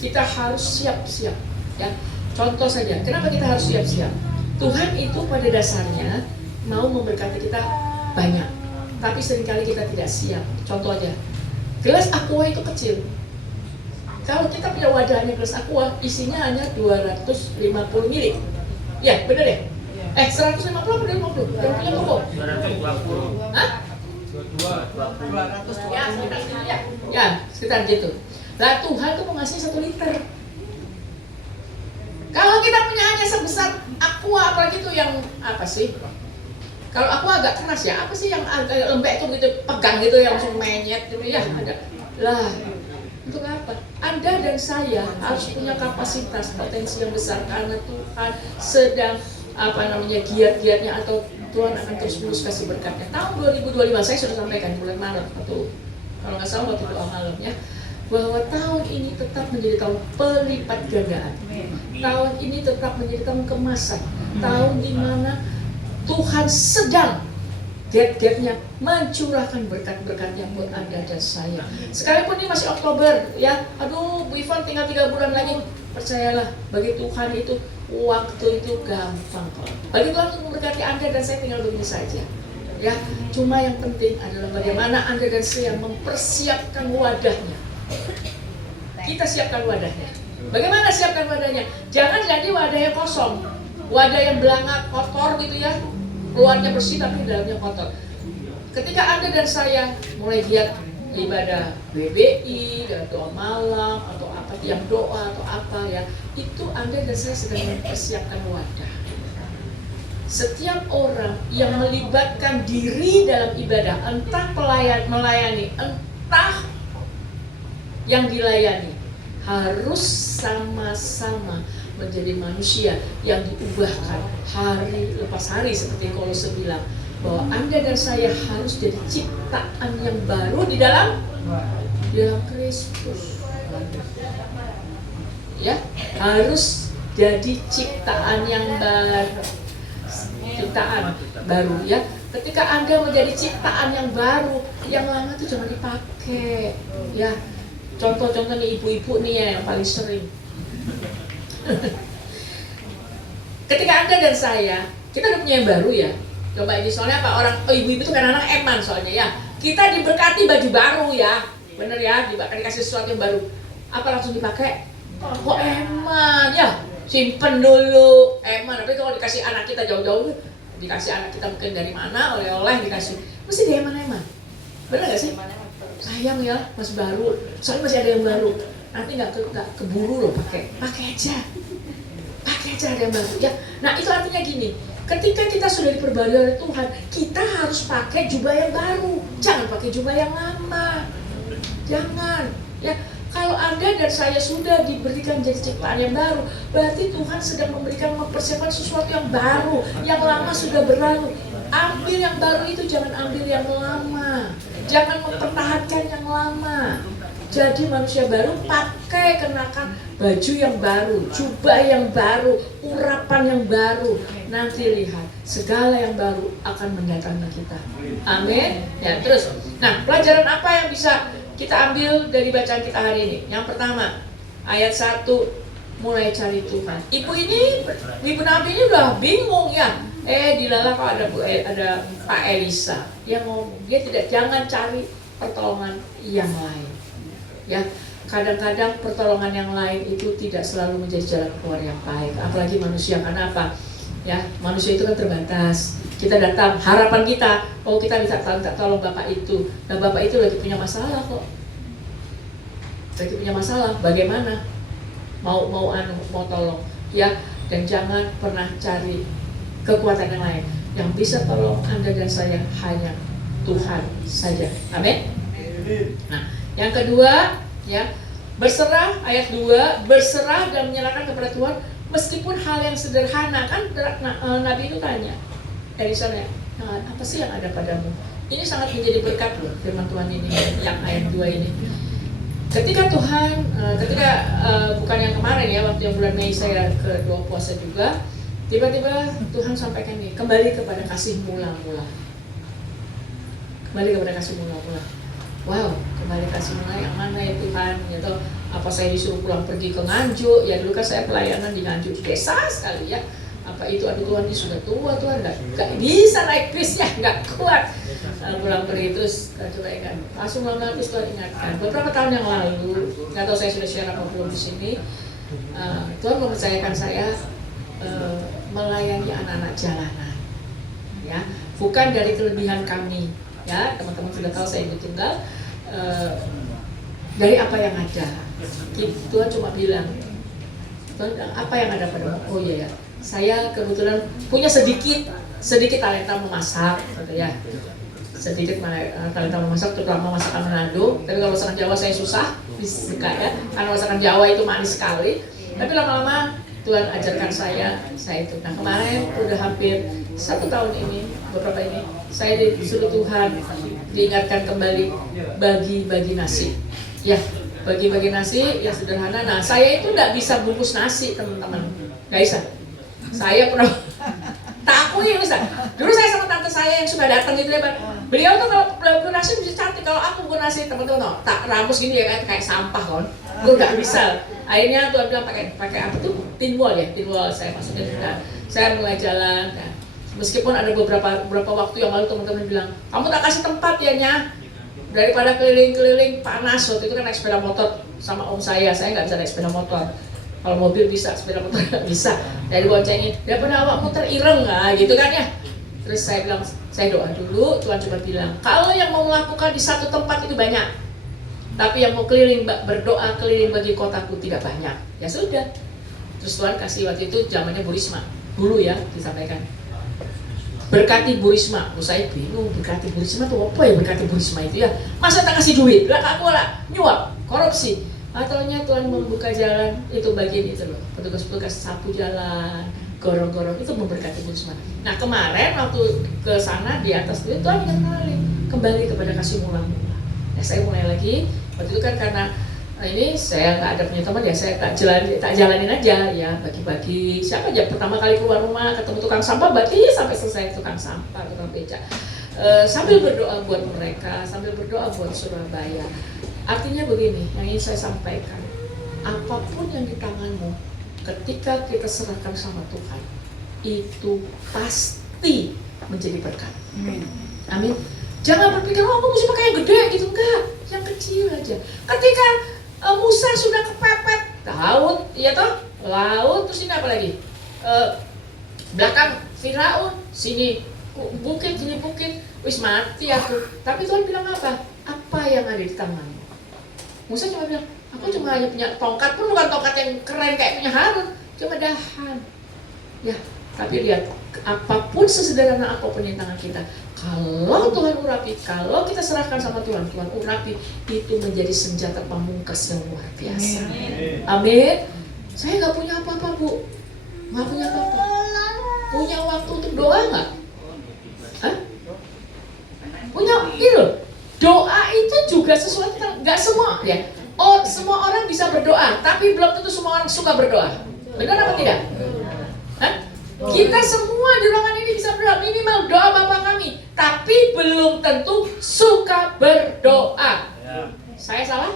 Kita harus siap-siap ya. Contoh saja, kenapa kita harus siap-siap? Tuhan itu pada dasarnya mau memberkati kita banyak, tapi seringkali kita tidak siap. Contoh aja, gelas aqua itu kecil. Kalau kita punya wadahnya gelas aqua, isinya hanya 250 ml. Ya, benar ya? 150 atau 250? Yang punya toko? 220. Hah? 220. Ya, sekitar gitu. Lah Tuhan tuh mau ngasih 1 liter. Kalau kita punya hanya sebesar aqua, apalagi itu yang apa sih? Kalau aqua agak keras ya, apa sih yang agak lembek tuh gitu, pegang gitu yang langsung menyet gitu ya, ada. Lah, untuk apa? Anda dan saya harus punya kapasitas potensi yang besar karena Tuhan sedang giat-giatnya atau Tuhan akan terus kasih berkatnya. Tahun 2025 saya sudah sampaikan bulan Maret atau kalau nggak salah waktu doa malam ya, bahwa tahun ini tetap menjadi tahun pelipat gandaan. Tahun ini tetap menjadi tahun kemasan. Tahun di mana Tuhan sedang giat-giatnya mencurahkan berkat-berkatnya buat Anda dan saya. Sekalipun ini masih Oktober ya, aduh Bu Ivan tinggal 3 bulan lagi. Percayalah, bagi Tuhan itu waktu itu gampang kok. Bagi Tuhan untuk memberkati Anda dan saya tinggal begini saja. Ya, cuma yang penting adalah bagaimana Anda dan saya mempersiapkan wadahnya. Kita siapkan wadahnya. Bagaimana siapkan wadahnya? Jangan jadi wadahnya kosong, wadah yang belangak, kotor gitu ya. Luarnya bersih tapi dalamnya kotor. Ketika Anda dan saya mulai giat ibadah BBI, dan doa malam atau apa yang doa atau apa ya, itu Anda dan saya sedang mempersiapkan wadah. Setiap orang yang melibatkan diri dalam ibadah, entah melayani, entah yang dilayani, harus sama-sama menjadi manusia yang diubahkan hari lepas hari seperti Kolose bilang bahwa Anda dan saya harus jadi ciptaan yang baru di dalam Kristus. Ya, harus jadi ciptaan yang baru. Ciptaan baru ya. Ketika Anda menjadi ciptaan yang baru, yang lama itu jangan dipakai ya. Contoh-contoh nih ibu-ibu nih ya yang paling sering. Ketika Anda dan saya, kita udah punya yang baru ya. Coba ini soalnya apa orang ibu-ibu itu kadang-kadang eman soalnya ya. Kita diberkati baju baru ya, bener ya, dikasih sesuatu yang baru. Apa langsung dipakai? Kok eman ya? Simpen dulu, eman. Tapi kalau dikasih anak kita jauh-jauh, dikasih anak kita mungkin dari mana, oleh-oleh dikasih, mesti dia eman-eman. Bener gak sih? Sayang ya, masih baru. Soalnya masih ada yang baru. Nanti nggak keburu loh pakai aja ada yang baru ya. Nah itu artinya gini, ketika kita sudah diperbarui oleh Tuhan, kita harus pakai jubah yang baru, jangan pakai jubah yang lama. Jangan ya. Kalau Anda dan saya sudah diberikan jadi ciptaan yang baru, berarti Tuhan sedang mempersiapkan sesuatu yang baru. Yang lama sudah berlalu. Ambil yang baru itu, jangan ambil yang lama. Jangan mempertahankan yang lama. Jadi manusia baru, pakai kenakan baju yang baru, jubah yang baru, urapan yang baru. Nanti lihat, segala yang baru akan mendatangi kita. Amin. Ya, terus. Nah, pelajaran apa yang bisa kita ambil dari bacaan kita hari ini? Yang pertama, ayat 1, mulai cari Tuhan. Ibu Nabi ini udah bingung ya. Dilala kok ada Pak Elisa. Dia ngomong, dia jangan cari pertolongan yang lain. Ya, kadang-kadang pertolongan yang lain itu tidak selalu menjadi jalan keluar yang baik, apalagi manusia. Karena apa? Ya, manusia itu kan terbatas. Kita datang, harapan kita, oh kita bisa tolong Bapak itu. Nah, Bapak itu lagi punya masalah kok. Lagi punya masalah, bagaimana? Mau tolong, ya. Dan jangan pernah cari kekuatan yang lain. Yang bisa tolong Anda dan saya hanya Tuhan saja. Amin. Nah, yang kedua, ya, berserah, ayat 2, berserah dan menyerahkan kepada Tuhan meskipun hal yang sederhana. Kan Nabi itu tanya, Elisa, apa sih yang ada padamu? Ini sangat menjadi berkat loh firman Tuhan ini, yang ayat 2 ini. Ketika bukan yang kemarin ya, waktu yang bulan Mei saya kedua puasa juga, Tiba-tiba Tuhan sampaikan nih, kembali kepada kasih mula-mula. Kembali kepada kasih mula-mula. Wow, kembali kasih mula yang mana ya Tuhan? Gitu. Apa saya disuruh pulang pergi ke Nganjuk? Ya dulu kan saya pelayanan di Nganjuk desa sekali ya. Apa itu, aduh Tuhan ini sudah tua Tuhan, nggak bisa naik bis ya, nggak kuat. Pulang pergi terus coba ingat, langsung malam terus Tuhan ingatkan. Beberapa tahun yang lalu, nggak tahu saya sudah share apa belum di sini. Tuhan mempercayakan saya melayani anak-anak jalanan, ya, bukan dari kelebihan kami, ya, teman-teman sudah tahu saya ibu tunggal, dari apa yang ada. Tuhan cuma bilang, Tuhan apa yang ada padamu? Oh iya ya, saya kebetulan punya sedikit talenta memasak, gitu ya, sedikit talenta memasak, terutama masakan Manado. Tapi kalau masakan Jawa saya susah, suka ya, karena masakan Jawa itu manis sekali. Tapi lama-lama Tuhan ajarkan saya itu. Nah kemarin udah hampir 1 tahun ini, beberapa ini, saya disuruh Tuhan diingatkan kembali bagi nasi. Ya, bagi nasi yang sederhana. Nah saya itu nggak bisa bungkus nasi teman-teman, nggak bisa. Saya pernah tak akui bisa. Dulu saya sama tante saya yang suka datang gitu ya, beliau tuh kalau bungkus nasi bisa cantik. Kalau aku bungkus nasi teman-teman, tak rambus gini ya kayak sampah kan. Gue nggak bisa. Akhirnya Tuhan bilang pakai apa tuh, tin wall saya masukin. Nah, saya mulai jalan. Nah, meskipun ada beberapa waktu yang lalu teman-teman bilang, kamu tak kasih tempat ya Nya, daripada keliling-keliling panas. Waktu itu kan naik sepeda motor sama om saya nggak bisa naik sepeda motor. Kalau mobil bisa, sepeda motor nggak bisa. Dari boncengin, daripada awak muter ireng gitu kan ya. Terus saya bilang, saya doa dulu. Tuhan coba bilang, kalau yang mau melakukan di satu tempat itu banyak, tapi yang mau berdoa keliling bagi kotaku tidak banyak. Ya sudah. Terus Tuhan kasih waktu itu zamannya Bu Risma. Dulu ya disampaikan. Berkati Bu Risma. Saya bingung, berkati Bu Risma itu apa ya, berkati Bu Risma itu ya? Masa tak kasih duit? Lah aku lah nyuap, korupsi. Ataunya Tuhan membuka jalan, itu bagian itu loh. Petugas-petugas sapu jalan, gorong-gorong itu memberkati Bu Risma. Nah kemarin waktu ke sana di atas itu Tuhan kembali kepada kasih mula-mula. Nah, saya mulai lagi. Waktu itu kan karena ini saya nggak ada punya teman ya, saya tak jalanin aja ya, bagi-bagi. Siapa aja pertama kali keluar rumah ketemu tukang sampah, berarti sampai selesai tukang sampah, tukang beca. Sambil berdoa buat mereka, sambil berdoa buat Surabaya. Artinya begini, yang ingin saya sampaikan, apapun yang di tanganmu, ketika kita serahkan sama Tuhan, itu pasti menjadi berkat. Amin. Jangan berpikir, oh aku mesti pakai yang gede gitu, enggak, yang kecil aja. Ketika Musa sudah kepepet laut, iya toh, laut, terus ini apa lagi? Belakang Firaun, sini bukit, sini bukit, wis mati aku. Tapi Tuhan bilang apa? Apa yang ada di tanganmu? Musa cuma bilang, aku cuma hanya punya tongkat, pun bukan tongkat yang keren kayak punya Harun, cuma dahan. Ya, tapi lihat, apapun sesederhana apapun di tangan kita, kalau Tuhan urapi, kalau kita serahkan sama Tuhan, Tuhan urapi, itu menjadi senjata pamungkas yang luar biasa. Amin. Saya nggak punya apa-apa Bu, nggak punya apa-apa. Punya waktu untuk doa nggak? Hah? Punya, gitu. Doa itu juga sesuatu yang nggak semua ya. Oh, semua orang bisa berdoa, tapi belum tentu semua orang suka berdoa. Benar apa tidak? Hah? Kita semua di ruangan ini bisa berdoa, minimal doa Bapa kami, tapi belum tentu suka berdoa. Saya salah?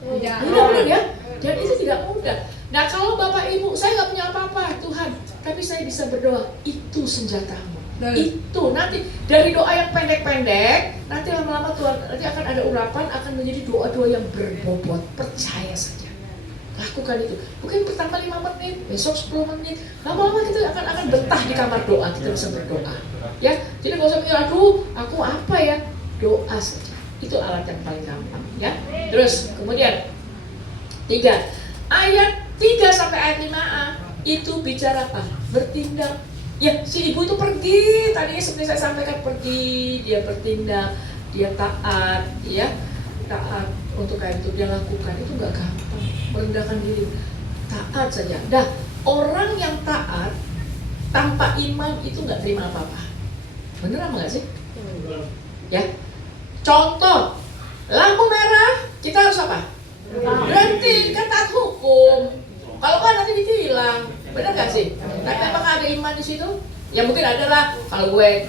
Tidak benar ya? Dan itu tidak mudah. Nah kalau Bapak Ibu, saya nggak punya apa-apa Tuhan, tapi saya bisa berdoa, itu senjatamu. Itu nanti dari doa yang pendek-pendek, nanti lama-lama Tuhan nanti akan ada urapan, akan menjadi doa-doa yang berbobot. Percaya saja. Lakukan itu. Mungkin pertama 5 menit, besok 10 menit. Lama-lama kita akan betah di kamar doa, kita bisa berdoa. Ya, jadi nggak usah mikir, aduh, aku apa ya? Doa saja. Itu alat yang paling gampang. Ya. Terus kemudian 3 ayat 3 sampai ayat 5a itu bicara apa? Bertindak. Ya, si ibu itu pergi. Tadinya seperti saya sampaikan, pergi, dia bertindak, dia taat, ya, taat untuk kayak itu dia lakukan. Itu nggak gampang. Merendahkan diri, taat saja. Dah, orang yang taat tanpa iman itu nggak terima apa-apa. Bener apa nggak sih? Ya. Contoh, lampu merah, kita harus apa? Berhenti, kan taat hukum. Kalau kan nanti ditilang. Benar nggak sih? Tapi memang ada iman di situ? Ya mungkin ada lah. Kalau gue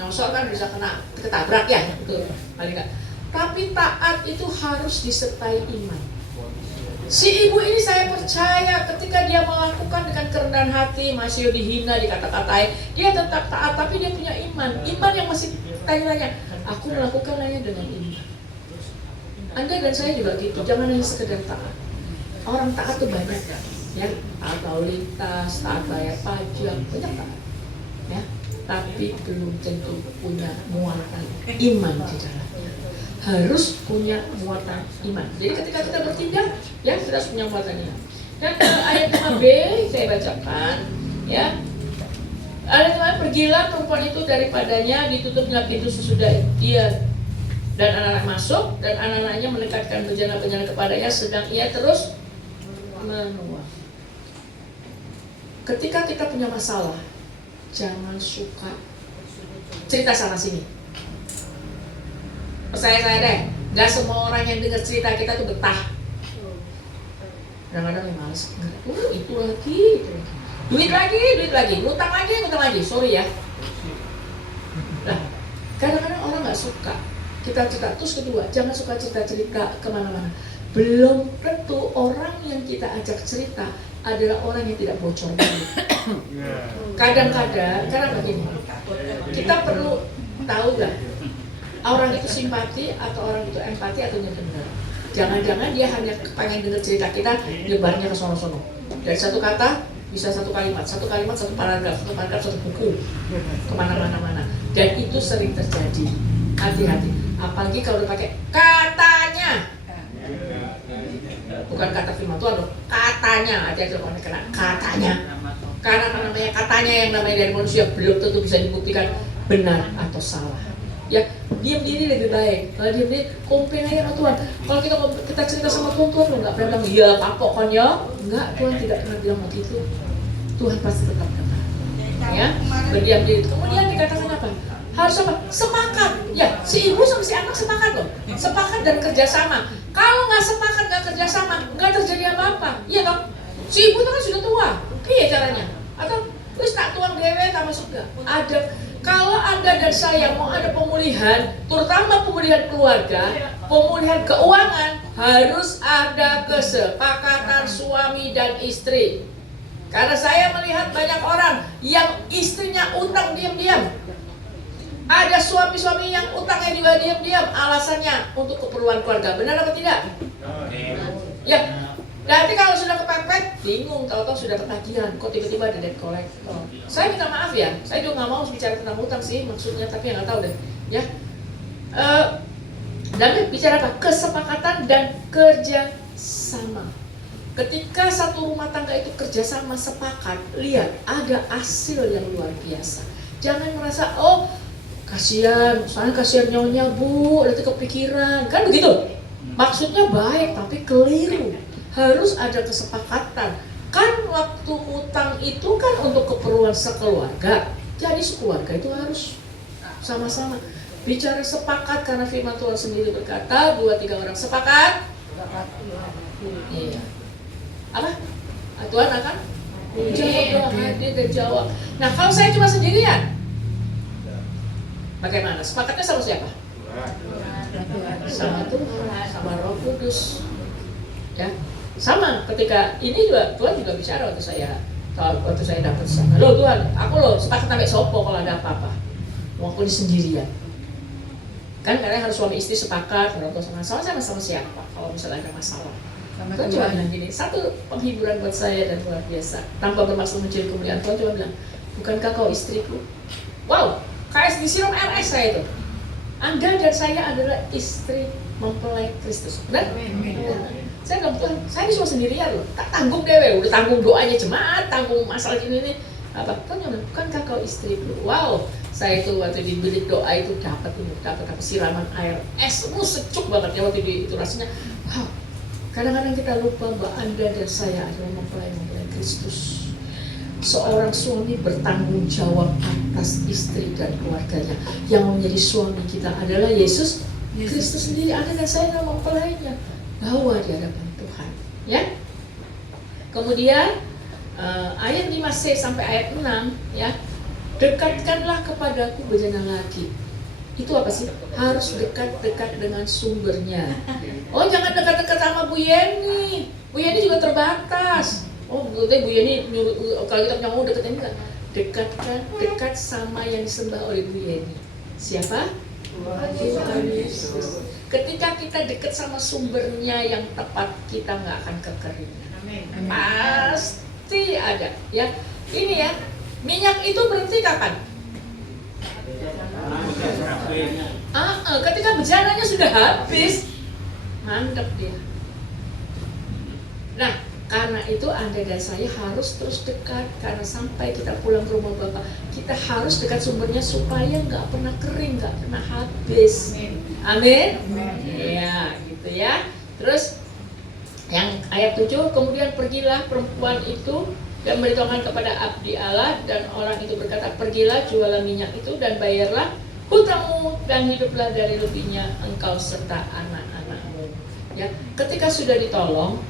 nyosor kan bisa kena ketabrak ya, itu paling nggak. Tapi taat itu harus disertai iman. Si ibu ini saya percaya ketika dia melakukan dengan kerendahan hati, masih dihina, dikata-katain, dia tetap taat, tapi dia punya iman. Iman yang masih tanya-tanya, aku melakukannya dengan iman. Anda dan saya juga gitu, jangan hanya sekedar taat. Orang taat tuh banyak ya, taat lalu lintas, taat bayar pajak, banyak taat ya, tapi belum tentu punya muatan iman di dalamnya. Harus punya muatan iman. Jadi ketika kita bertindak, ya kita harus punya muatan iman. Dan ayat 5b saya bacakan, ya. Ayat 5, pergilah perempuan itu daripadanya, ditutupnya pintu sesudah dia dan anak-anak masuk, dan anak-anaknya mendekatkan bejana-bejana kepadanya, sedang ia terus menua. Ketika kita punya masalah, jangan suka cerita sana sini. Percaya saya deh, gak semua orang yang dengar cerita kita tuh betah. Kadang-kadang yang males, itu lagi, duit lagi, ngutang lagi, sorry ya. Nah, kadang-kadang orang gak suka kita cerita. Terus kedua, jangan suka cerita kemana-mana. Belum tentu orang yang kita ajak cerita adalah orang yang tidak bocor dulu. Kadang-kadang, karena begini, kita perlu tahu gak, orang itu simpati atau orang itu empati atau yang benar. Jangan-jangan dia hanya pengen dengar cerita kita, nyebarnya ke sono-sono. Dari satu kata bisa satu kalimat, satu paragraf, satu buku, kemana-mana. Dan itu sering terjadi. Hati-hati. Apalagi kalau udah pakai katanya. Bukan kata firman Tuhan, katanya. Hati-hati kalau kena katanya. Karena namanya katanya yang namanya dari manusia belum tentu bisa dibuktikan benar atau salah. Ya, diam diri lebih baik. Kalau diam diri, komplain aja sama Tuhan. Kalau kita cerita sama Tuhan, Tuhan nggak pernah bilang, iya kapok kan ya? Enggak, Tuhan tidak pernah bilang begitu. Tuhan pasti tetap benar. Ya, berdiam diri. Kemudian dikatakan apa? Harus apa? Sepakat. Ya, si ibu sama si anak sepakat loh. Sepakat dan kerjasama. Kalau nggak sepakat, nggak kerjasama, nggak terjadi apa-apa. Iya dong. Si ibu itu kan sudah tua. Iya caranya. Atau terus tak tuang dewe tak masuk gak? Ada. Kalau Anda dan saya mau ada pemulihan, terutama pemulihan keluarga, pemulihan keuangan, harus ada kesepakatan suami dan istri. Karena saya melihat banyak orang yang istrinya utang diam-diam. Ada suami-suami yang utangnya juga diam-diam, alasannya untuk keperluan keluarga. Benar apa tidak? Ya. Nanti kalau sudah kepepet, bingung, tahu-tahu sudah ketagihan, kok tiba-tiba ada debt collector. Saya minta maaf ya, saya juga nggak mau bicara tentang hutang sih maksudnya, tapi nggak tahu deh, ya. Dan bicara apa? Kesepakatan dan kerja sama. Ketika satu rumah tangga itu kerjasama sepakat, lihat ada hasil yang luar biasa. Jangan merasa kasihan, soalnya kasihan nyonya bu, nanti kepikiran, kan begitu? Maksudnya baik tapi keliru. Harus ada kesepakatan. Kan waktu utang itu kan untuk keperluan sekeluarga. Jadi sekeluarga itu harus sama-sama bicara sepakat, karena firman Tuhan sendiri berkata 2-3 orang sepakat. Iya. Apa? Tuhan akan jawab doa, hadir dan jawab. Nah kalau saya cuma sendirian, bagaimana? Sepakatnya sama siapa? Sama Tuhan, sama Roh Kudus. Ya. Sama ketika ini juga Tuhan juga bicara waktu saya dapat sama lo Tuhan, aku sepakat sampai sopo kalau ada apa-apa. Aku ini sendirian. Kan kadang harus suami istri sepakat, orang tua sama siapa kalau misalnya ada masalah. Tuhan cuma bilang gini, satu penghiburan buat saya dan luar biasa, tanpa bermaksud mencuri kemuliaan. Tuhan cuma bilang, bukankah kau istriku? Wow, KS disiram RS saya itu. Anda dan saya adalah istri mempelai Kristus. Benar? Saya bilang, Tuhan, saya ini cuma sendirian loh, tak tanggung dewe, udah tanggung doanya jemaat, tanggung masalah ini. Apa? Tuhan bilang, bukankah kau istriku? Wow, saya itu waktu di bilik doa itu dapat apa siraman air es, sejuk banget ya waktu itu rasanya. Wow, kadang-kadang kita lupa bahwa Anda dan saya adalah mempelai Kristus. Seorang suami bertanggung jawab atas istri dan keluarganya. Yang menjadi suami kita adalah Yesus Kristus sendiri. Anda dan saya adalah mempelainya. Bahwa di hadapan Tuhan, ya. Kemudian ayat 5c sampai ayat 6 ya. Dekatkanlah kepadaku bejana lagi. Itu apa sih? Harus dekat-dekat dengan sumbernya. Oh, jangan dekat-dekat sama Bu Yeni. Bu Yeni juga terbatas. Oh, berarti Bu Yeni kalau kita punya mau deketin enggak? Dekat sama yang disembah oleh Bu Yeni. Siapa? Tuhan Yesus. Ketika kita dekat sama sumbernya yang tepat, kita nggak akan kekeringan. Pasti ada. Ya, ini ya. Minyak itu berhenti kapan? Ketika bejananya sudah habis, mantep dia. Nah, karena itu Anda dan saya harus terus dekat, karena sampai kita pulang ke rumah Bapak, kita harus dekat sumbernya supaya nggak pernah kering, nggak pernah habis. Amin. Ya, gitu ya. Terus yang ayat 7, kemudian pergilah perempuan itu dan memberitahukan kepada abdi Allah, dan orang itu berkata, pergilah jualah minyak itu dan bayarlah hutangmu dan hiduplah dari lebihnya engkau serta anak-anakmu. Ya, ketika sudah ditolong,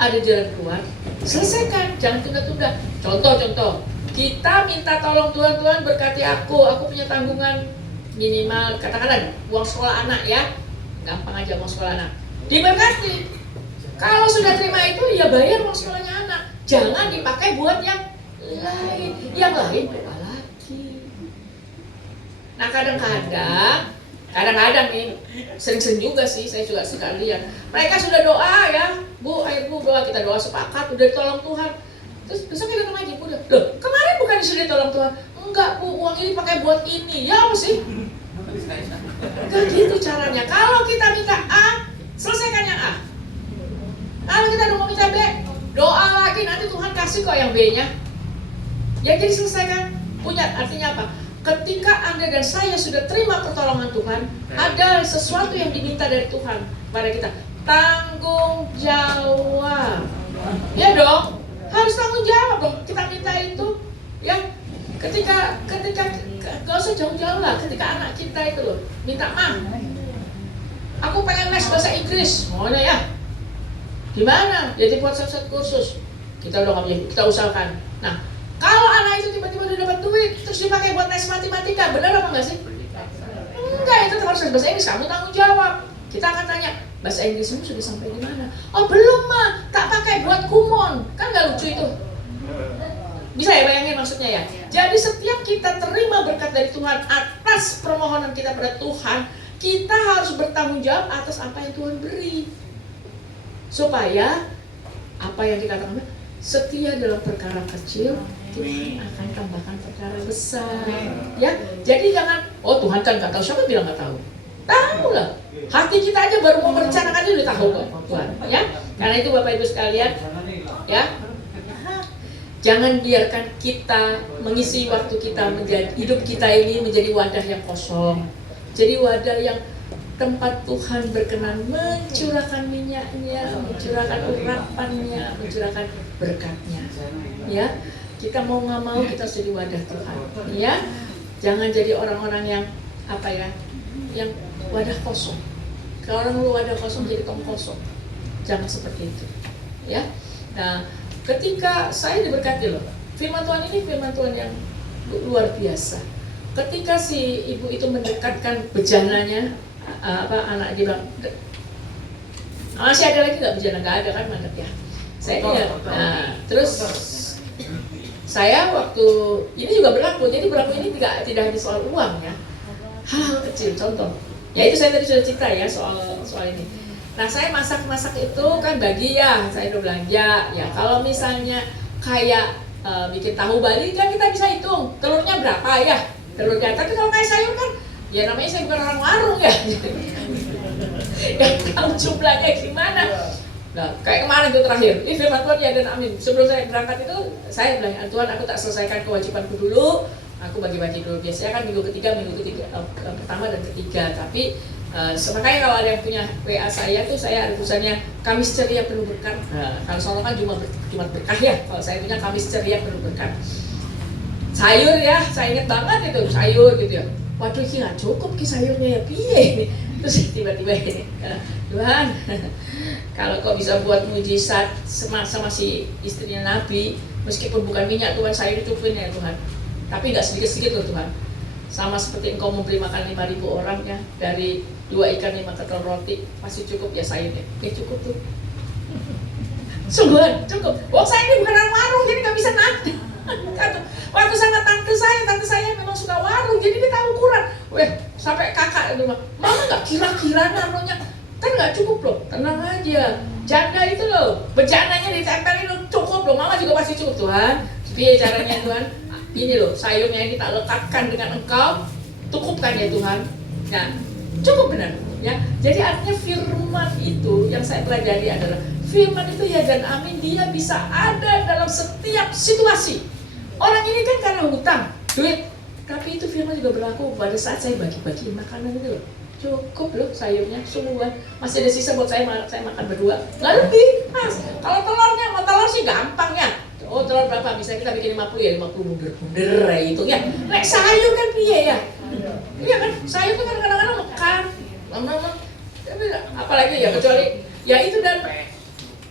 ada jalan keluar, selesaikan, jangan tunda-tunda. Contoh, kita minta tolong Tuhan berkati aku punya tanggungan minimal, katakanlah uang sekolah anak ya, gampang aja uang sekolah anak, diberkati. Kalau sudah terima itu, ya bayar uang sekolahnya anak. Jangan dipakai buat yang lain doa lagi. Nah kadang-kadang nih, sering-sering juga sih, saya juga suka lihat. Mereka sudah doa ya, Bu, ayo Bu doa, kita doa sepakat, udah ditolong Tuhan. Terus besoknya datang lagi, Bu, loh kemarin bukan sudah ditolong Tuhan? Enggak Bu, uang ini pakai buat ini, ya apa sih? Enggak gitu caranya. Kalau kita minta A, selesaikan yang A. Kalau kita mau minta B, doa lagi, nanti Tuhan kasih kok yang B-nya. Ya jadi selesaikan. Punya artinya apa? Ketika Anda dan saya sudah terima pertolongan Tuhan, ada sesuatu yang diminta dari Tuhan pada kita. Tanggung jawab. Ya dong, harus tanggung jawab dong. Kita minta itu, ya. Ketika gak usah jauh-jauh lah. Ketika anak kita itu loh minta, aku pengen les bahasa Inggris, maunya ya. Gimana? Jadi buat satu kursus. Kita udah nggak kita usahakan. Nah, kalau anak itu tiba-tiba udah dapat duit, terus dipakai buat les matematika, benar apa enggak sih? Enggak, itu harus bahasa Inggris, kamu tanggung jawab. Kita akan tanya, bahasa Inggrismu sudah sampai di mana? Oh belum tak pakai buat kumon, kan nggak lucu itu. Bisa ya bayangin maksudnya ya. Jadi setiap kita terima berkat dari Tuhan atas permohonan kita pada Tuhan, kita harus bertanggung jawab atas apa yang Tuhan beri. Supaya apa yang dikatakan setia dalam perkara kecil, Tuhan akan tambahkan perkara besar. Ya, jadi jangan, oh Tuhan kan nggak tahu, siapa bilang nggak tahu? Tahu lah. Hati kita aja baru mau merencanakan aja udah tahu kok Tuhan. Ya, karena itu Bapak Ibu sekalian, ya, jangan biarkan kita mengisi waktu kita menjadi hidup kita ini menjadi wadah yang kosong. Jadi wadah yang tempat Tuhan berkenan mencurahkan minyaknya, mencurahkan urapannya, mencurahkan berkatnya. Ya, kita mau nggak mau kita jadi wadah Tuhan. Ya, jangan jadi orang-orang yang apa ya, yang wadah kosong. Kalau orang lu wadah kosong jadi tong kosong. Jangan seperti itu. Ya. Nah, ketika saya diberkati loh, firman Tuhan ini firman Tuhan yang luar biasa. Ketika si ibu itu mendekatkan bejananya, anak dia bilang, masih ada lagi nggak bejana? Nggak ada kan, mantap ya. Saya lihat, terus saya waktu ini juga berlaku. Jadi berlaku ini tidak hanya soal uang ya, hal-hal kecil. Contoh, ya itu saya tadi sudah cerita ya soal ini. Nah saya masak itu kan bagi ya, saya udah belanja ya. Kalau misalnya kayak bikin tahu Bali kan kita bisa hitung telurnya berapa ya, telurnya. Tapi kalau kayak sayur kan, ya namanya saya bukan orang warung ya. Gak tahu jumlahnya gimana. Nah, kayak kemarin itu terakhir, ini firman Tuhan ya dan amin. Sebelum saya berangkat itu, saya bilang, Tuhan aku tak selesaikan kewajibanku dulu, aku bagi-bagi dulu. Biasanya kan minggu ketiga, pertama dan ketiga. Tapi makanya kalau ada yang punya WA saya tuh, saya ada tulisannya Kamis ceria penuh berkat. Nah, kalau soalnya kan Jumat berkah ya, kalau saya punya Kamis ceria penuh berkat. Sayur ya, saya ingat banget itu sayur gitu ya. Waduh, ini nggak cukup ki sayurnya ya, piye. Terus tiba-tiba ini, Tuhan, kalau kau bisa buat mujizat sama si istrinya Nabi, Meskipun bukan minyak Tuhan, sayur cukupin ya Tuhan. Tapi nggak sedikit-sedikit loh Tuhan. Sama seperti Engkau memberi makan 5.000 orang ya, dari 2 ikan 5 ketel roti, masih cukup ya sayurnya. Ya cukup tuh. Sungguhan, cukup. Oh saya ini bukan orang warung, jadi nggak bisa nanti. Waktu sama tante saya memang suka warung, jadi dia tahu ukuran. Weh, sampai kakak itu mama nggak kira-kira naruhnya, kan nggak cukup loh. Tenang aja, janda itu loh, bejananya ditempelin loh, cukup loh. Mama juga pasti cukup Tuhan. Tapi caranya Tuhan, ini loh sayurnya ini tak lekatkan dengan Engkau, cukupkan ya Tuhan. Nah, cukup benar. Ya, jadi artinya firman itu yang saya pelajari adalah firman itu ya dan amin, dia bisa ada dalam setiap situasi. Orang ini kan karena hutang, duit, tapi itu firman juga berlaku pada saat saya bagi-bagi makanan itu loh. Cukup loh sayurnya, sungguhan. Masih ada sisa buat saya makan berdua, nggak lebih. Mas, kalau telurnya, mau telur sih gampang ya. Oh telur berapa? Misalnya kita bikin 50 ya, 50 mundur ya hitungnya. Nek sayur kan piye ya? Iya kan, sayur tuh kan kadang-kadang makan. Tapi apalagi ya kecuali ya itu dan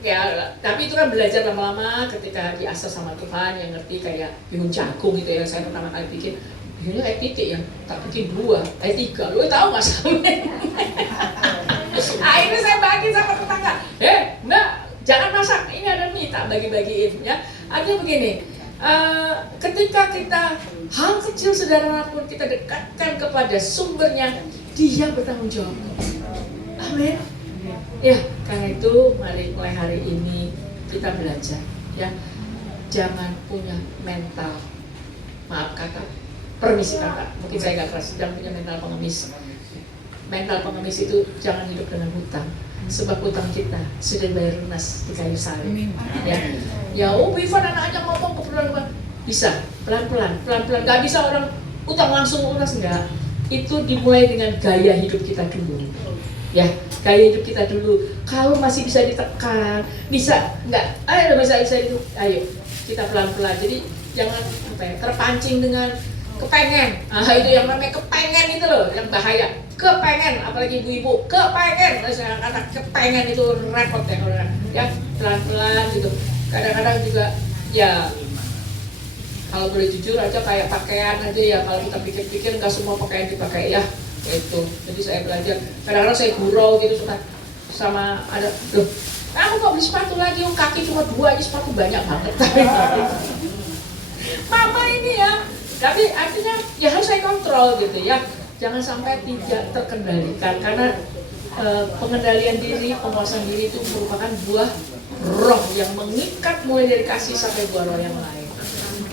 ya, tapi itu kan belajar lama-lama ketika diasah sama Tuhan yang ngerti kayak bihun jagung gitu ya. Saya pertama kali bikin bihunnya kayak titik ya, tak bikin 2, 3. Lu tahu nggak sampai? Akhirnya saya bagi sama tetangga. Mbak, jangan masak. Ini ada mie, tak bagi-bagiin ya. Artinya begini. Ketika kita hal kecil sederhana pun kita dekatkan kepada sumbernya, dia bertanggung jawab. Amin. Ya, karena itu mari mulai hari ini kita belajar ya. Jangan punya mental, maaf kakak, permisi kakak, mungkin saya gak keras, jangan punya mental pengemis. Mental pengemis itu jangan hidup dengan hutang. Sebab hutang kita sudah bayar lunas di kayu salib. Ya, oh Ivan anak aja ngomong keperluan bisa pelan-pelan, nggak bisa orang utang langsung lunas, enggak. Itu dimulai dengan gaya hidup kita dulu. Ya, gaya hidup kita dulu. Kalau masih bisa ditekan, bisa enggak? Ayo bisa itu. Ayo kita pelan-pelan. Jadi jangan terpancing dengan kepengen. Itu yang namanya kepengen itu loh, yang bahaya. Kepengen, apalagi ibu-ibu, kepengen. Anak kepengen itu repot ya orang. Ya, pelan-pelan gitu. Kadang-kadang juga ya kalau boleh jujur aja kayak pakaian aja ya, kalau kita pikir-pikir nggak semua pakaian dipakai ya. Itu, jadi saya belajar. Kadang-kadang saya gurau gitu sama ada, loh, aku kok beli sepatu lagi, kaki cuma 2 aja, sepatu banyak banget. Mama ini ya, tapi artinya ya harus saya kontrol gitu ya. Jangan sampai tidak terkendalikan, karena pengendalian diri, penguasaan diri itu merupakan buah roh yang mengikat mulai dari kasih sampai buah roh yang lain.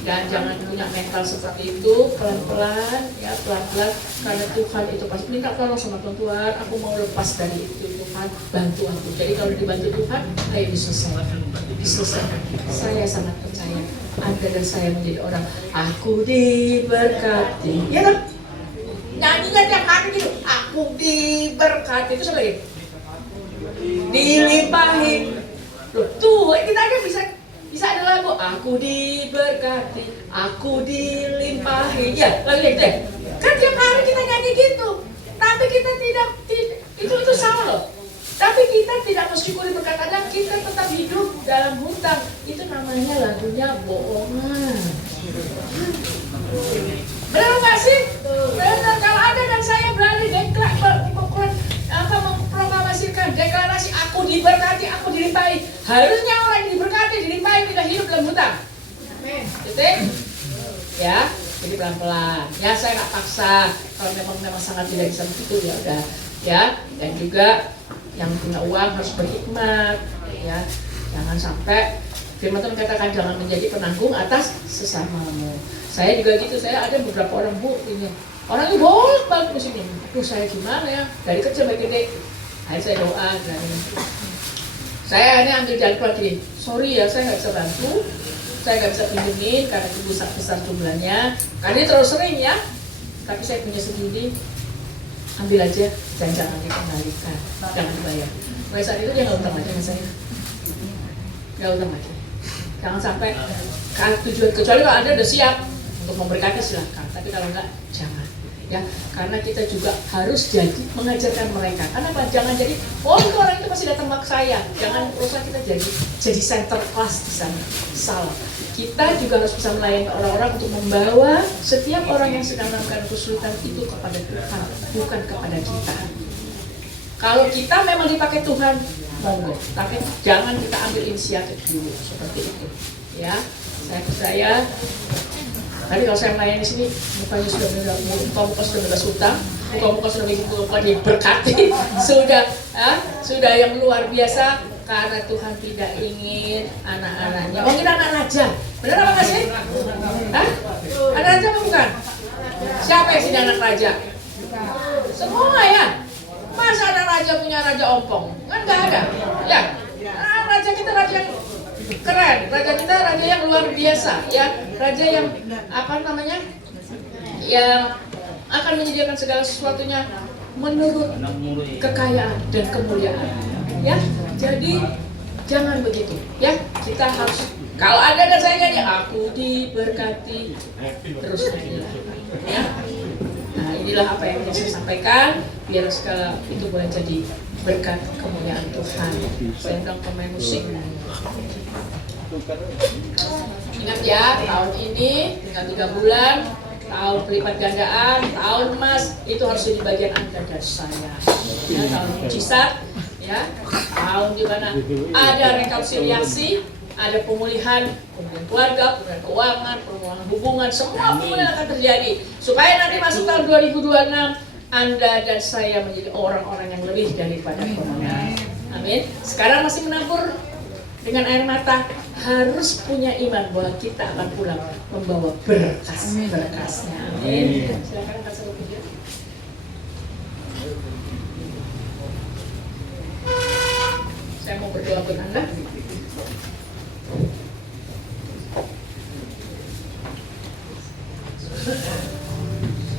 Dan jangan punya mental seperti itu, pelan-pelan ya, pelan-pelan, karena Tuhan itu pasti minta tolong sama Tuhan, aku mau lepas dari itu, Tuhan bantu aku. Jadi kalau dibantu Tuhan, ayo diselesaikan. Saya sangat percaya Anda dan saya menjadi orang aku diberkati. Ya kan? Nyanyinya tiap hari gitu, aku diberkati, itu sama lagi dilimpahin. Loh, tuh kita aja bisa ada lagu aku diberkati, aku dilimpahi. Ya, lagu itu deh. Kan tiap hari kita nyanyi gitu. Tapi kita tidak itu salah loh. Tapi kita tidak mensyukuri berkat Anda, kita tetap hidup dalam hutang. Itu namanya lagunya bohongan. Benar nggak sih? Benar. Kalau Anda dan saya berani memproklamasikan deklarasi aku diberkati, aku dilimpahi. Harusnya orang yang diberkati, dilimpahi, tidak hidup dalam hutang. Gitu ya, jadi pelan-pelan. Ya saya nggak paksa. Kalau memang sangat tidak bisa begitu ya udah. Ya, dan juga yang punya uang harus berhikmat. Ya, jangan sampai firman Tuhan katakan jangan menjadi penanggung atas sesamamu. Saya juga gitu. Saya ada beberapa orang ini. Orangnya bolak balik ke sini. Aduh saya gimana ya? Dari kecil sampai gede. Akhirnya saya doa dan saya ini ambil jalan keluar gini. Sorry ya, saya nggak bisa bantu. Saya nggak bisa pinjemin karena itu besar jumlahnya. Karena ini terlalu sering ya. Tapi saya punya segini. Ambil aja dan jangan dikembalikan, jangan dibayar. Mulai saat itu dia nggak utang lagi sama saya. Nggak utang lagi. Jangan sampai tujuan, kecuali kalau Anda udah siap untuk memberkati silahkan. Tapi kalau enggak, jangan. ya, karena kita juga harus jadi mengajarkan mereka. Karena apa? Jangan jadi, oh itu orang itu pasti datang ke saya. Jangan usah kita jadi center class di sana. Salah. Kita juga harus bisa melayani orang-orang untuk membawa setiap orang yang sedang dalam kesulitan itu kepada Tuhan, bukan kepada kita. Kalau kita memang dipakai Tuhan, monggo. Tapi jangan kita ambil inisiatif dulu seperti itu. Ya, saya percaya. Tadi kalau saya melayani di sini, mukanya sudah muka sudah bebas hutang, muka sudah diberkati, sudah yang luar biasa, karena Tuhan tidak ingin anak-anaknya. Mungkin anak raja, benar apa nggak sih? Hah? Anak raja apa bukan? Siapa yang sini anak raja? Semua ya. Masa anak raja punya raja ompong? Kan nggak ada. Ya, raja kita raja yang keren, raja kita raja yang luar biasa, ya, raja yang yang akan menyediakan segala sesuatunya menurut kekayaan dan kemuliaan, ya. Jadi jangan begitu, ya. Kita harus, kalau ada dan saya nyanyi, aku diberkati, terus nyanyilah, ya. Nah, inilah apa yang saya sampaikan, biar segala itu boleh jadi berkat kemuliaan Tuhan. Saya undang pemain musik. Ingat ya, tahun ini tinggal 3 bulan, tahun pelipat gandaan, tahun emas, itu harus jadi bagian Anda dan saya. Ya, tahun mujizat, ya, tahun di mana ada rekonsiliasi, ada pemulihan keluarga, pemulihan keuangan, pemulihan hubungan, semua pemulihan akan terjadi. Supaya nanti masuk tahun 2026, Anda dan saya menjadi orang-orang yang lebih daripada pemenang. Amin. Sekarang masih menabur dengan air mata, harus punya iman bahwa kita akan pulang membawa berkas-berkasnya. Amin. Silakan angkat satu video. Saya mau berdoa buat Anda.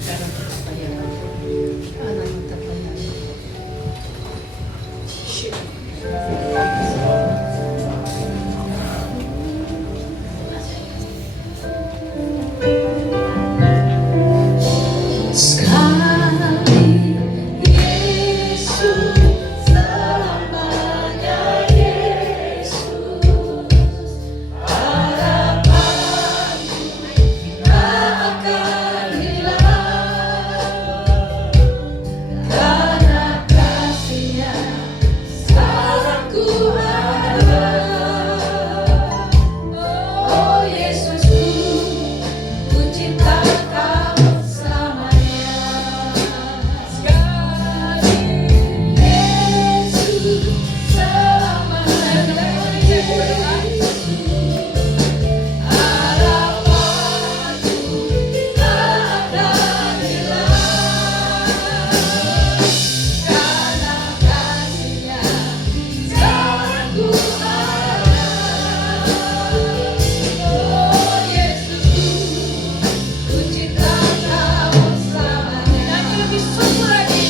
Sekarang apa ya? Anak apa ya? Sekali Yesus, selamanya Yesus, harapanku tak akan hilang, karena kasih-Nya sekarang ku harap. Oh Yesusku, ku cinta Kau selamanya. Sekali Yesus, selamanya Yesus, harapanku tak akan hilang, karena kasih-Nya sekarang ku harap. Oh Yesusku, ku cinta Kau selamanya. Nyanyi lebih sungguh lagi.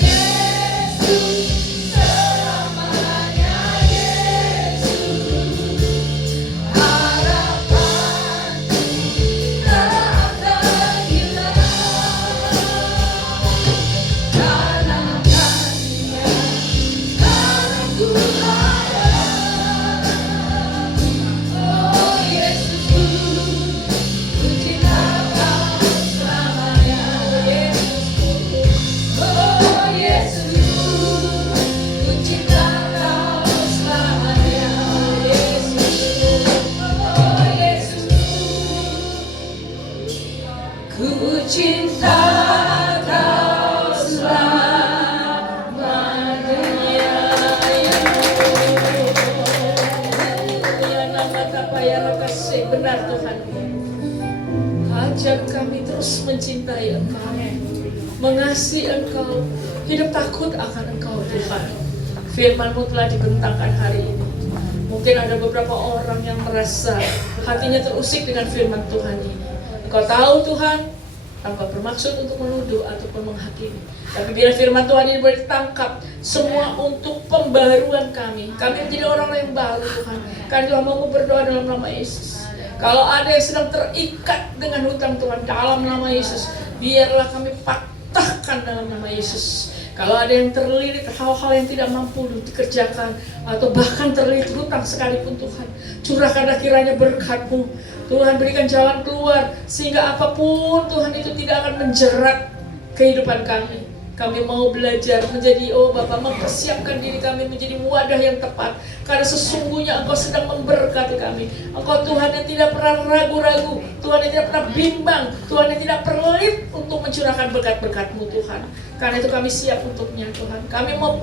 Yesus, selamanya Yesus, harapanku tak akan hilang, karena kasih-Nya sekarang ku harap. Oh Yesusku, ku cinta Kau selamanya. Oh Yesusku, ku cinta Kau selamanya. Oh Yesusku, ku cinta Kau selamanya. Ya nama tapaya kasih benar Tuhan. Ajar kami terus mencintai Engkau, mengasihi Engkau, hidup takut akan Engkau Tuhan. Firman-Mu telah dibentangkan hari ini. Mungkin ada beberapa orang yang merasa hatinya terusik dengan firman Tuhan ini. Engkau tahu Tuhan, tanpa bermaksud untuk menuduh ataupun menghakimi. Tapi bila firman Tuhan ini boleh ditangkap, semua untuk pembaruan kami. Kami menjadi orang yang baru Tuhan. Kami Tuhan mau berdoa dalam nama Yesus. Kalau ada yang sedang terikat dengan hutang Tuhan, dalam nama Yesus, biarlah kami patahkan dalam nama Yesus. Kalau ada yang terlilit hal-hal yang tidak mampu dikerjakan, atau bahkan terlilit hutang sekalipun Tuhan, curahkanlah kiranya berkat-Mu. Tuhan, berikan jalan keluar, sehingga apapun Tuhan itu tidak akan menjerat kehidupan kami. Kami mau belajar menjadi, oh Bapa, mempersiapkan diri kami menjadi wadah yang tepat. Karena sesungguhnya Engkau sedang memberkati kami. Engkau Tuhan yang tidak pernah ragu-ragu, Tuhan yang tidak pernah bimbang, Tuhan yang tidak pelit untuk mencurahkan berkat-berkat-Mu Tuhan. Karena itu kami siap untuknya Tuhan. Kami mau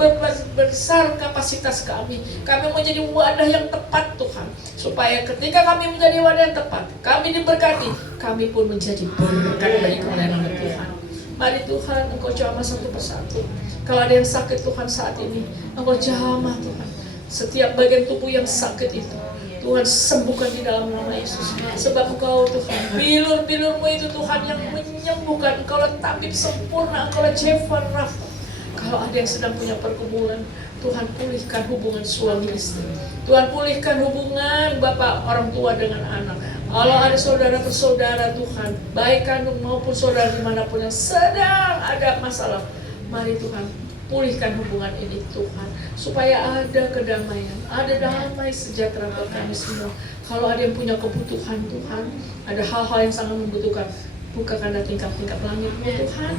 besar kapasitas kami. Kami mau jadi wadah yang tepat Tuhan. Supaya ketika kami menjadi wadah yang tepat, kami diberkati, kami pun menjadi berkat bagi kemuliaan nama Tuhan. Mari Tuhan, Engkau jamah satu persatu. Kalau ada yang sakit Tuhan saat ini, Engkau jamah Tuhan. Setiap bagian tubuh yang sakit itu, Tuhan sembuhkan di dalam nama Yesus. Sebab Engkau Tuhan, bilur-bilur-Mu itu Tuhan yang menyembuhkan. Engkau lah tabib sempurna, Engkau lah Jehovah Rafa. Kalau ada yang sedang punya pergumulan, Tuhan pulihkan hubungan suami istri. Tuhan pulihkan hubungan bapak orang tua dengan anak. Kalau ada saudara bersaudara Tuhan, baik kandung maupun saudara dimanapun yang sedang ada masalah, mari Tuhan pulihkan hubungan ini Tuhan, supaya ada kedamaian, ada damai sejahtera bagi kami semua. Kalau ada yang punya kebutuhan Tuhan, ada hal-hal yang sangat membutuhkan, bukakanlah tingkap-tingkap langit-Mu Tuhan.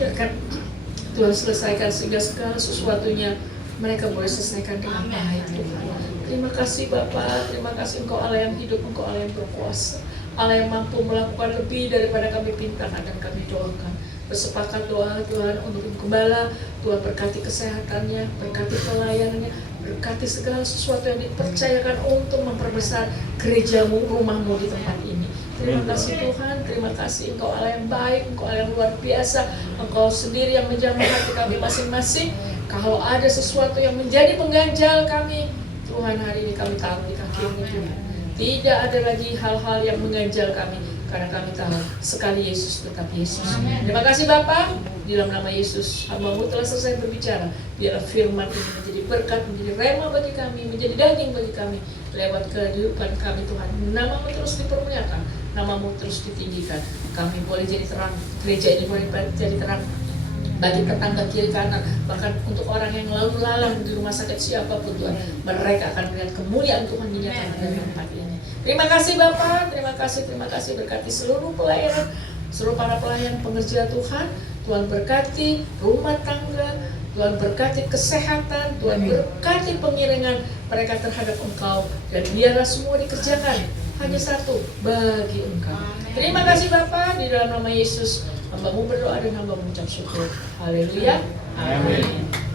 Biarkan Tuhan selesaikan sehingga segala sesuatunya mereka boleh selesaikan dengan baik Tuhan. Terima kasih Bapa, terima kasih Engkau Allah yang hidup, Engkau Allah yang berkuasa, Allah yang mampu melakukan lebih daripada kami pintakan dan kami doakan. Bersepakat doa Tuhan untuk gembala, Tuhan berkati kesehatannya, berkati pelayanannya, berkati segala sesuatu yang dipercayakan untuk memperbesar gereja-Mu, rumah-Mu di tempat ini. Terima kasih Tuhan, terima kasih Engkau Allah yang baik, Engkau Allah yang luar biasa, Engkau sendiri yang menjamah hati kami masing-masing. Kalau ada sesuatu yang menjadi pengganjal kami, Tuhan, hari ini kami taruh di kaki-Mu Tuhan. Tidak ada lagi hal-hal yang mengganjal kami, karena kami tahu sekali Yesus tetap Yesus. Terima kasih Bapa, di dalam nama Yesus hamba-Mu telah selesai berbicara. Biarlah firman ini menjadi berkat, menjadi rema bagi kami, menjadi daging bagi kami lewat kehidupan kami Tuhan. Nama-Mu terus dipermuliakan, nama-Mu terus ditinggikan. Kami boleh jadi terang, gereja ini boleh jadi terang bagi tetangga kiri kanan, bahkan untuk orang yang lalu lalang di rumah sakit siapapun Tuhan, mereka akan melihat kemuliaan Tuhan dinyatakan dari tempat ini. Terima kasih Bapak, terima kasih berkati seluruh pelayanan, seluruh para pelayan pengerja Tuhan. Tuhan berkati rumah tangga, Tuhan berkati kesehatan, Tuhan berkati pengiringan mereka terhadap Engkau, dan biarlah semua dikerjakan hanya satu, bagi Engkau. Terima kasih Bapak, di dalam nama Yesus hamba-Mu berdoa dan hamba-Mu mengucap syukur. Haleluya. Amin.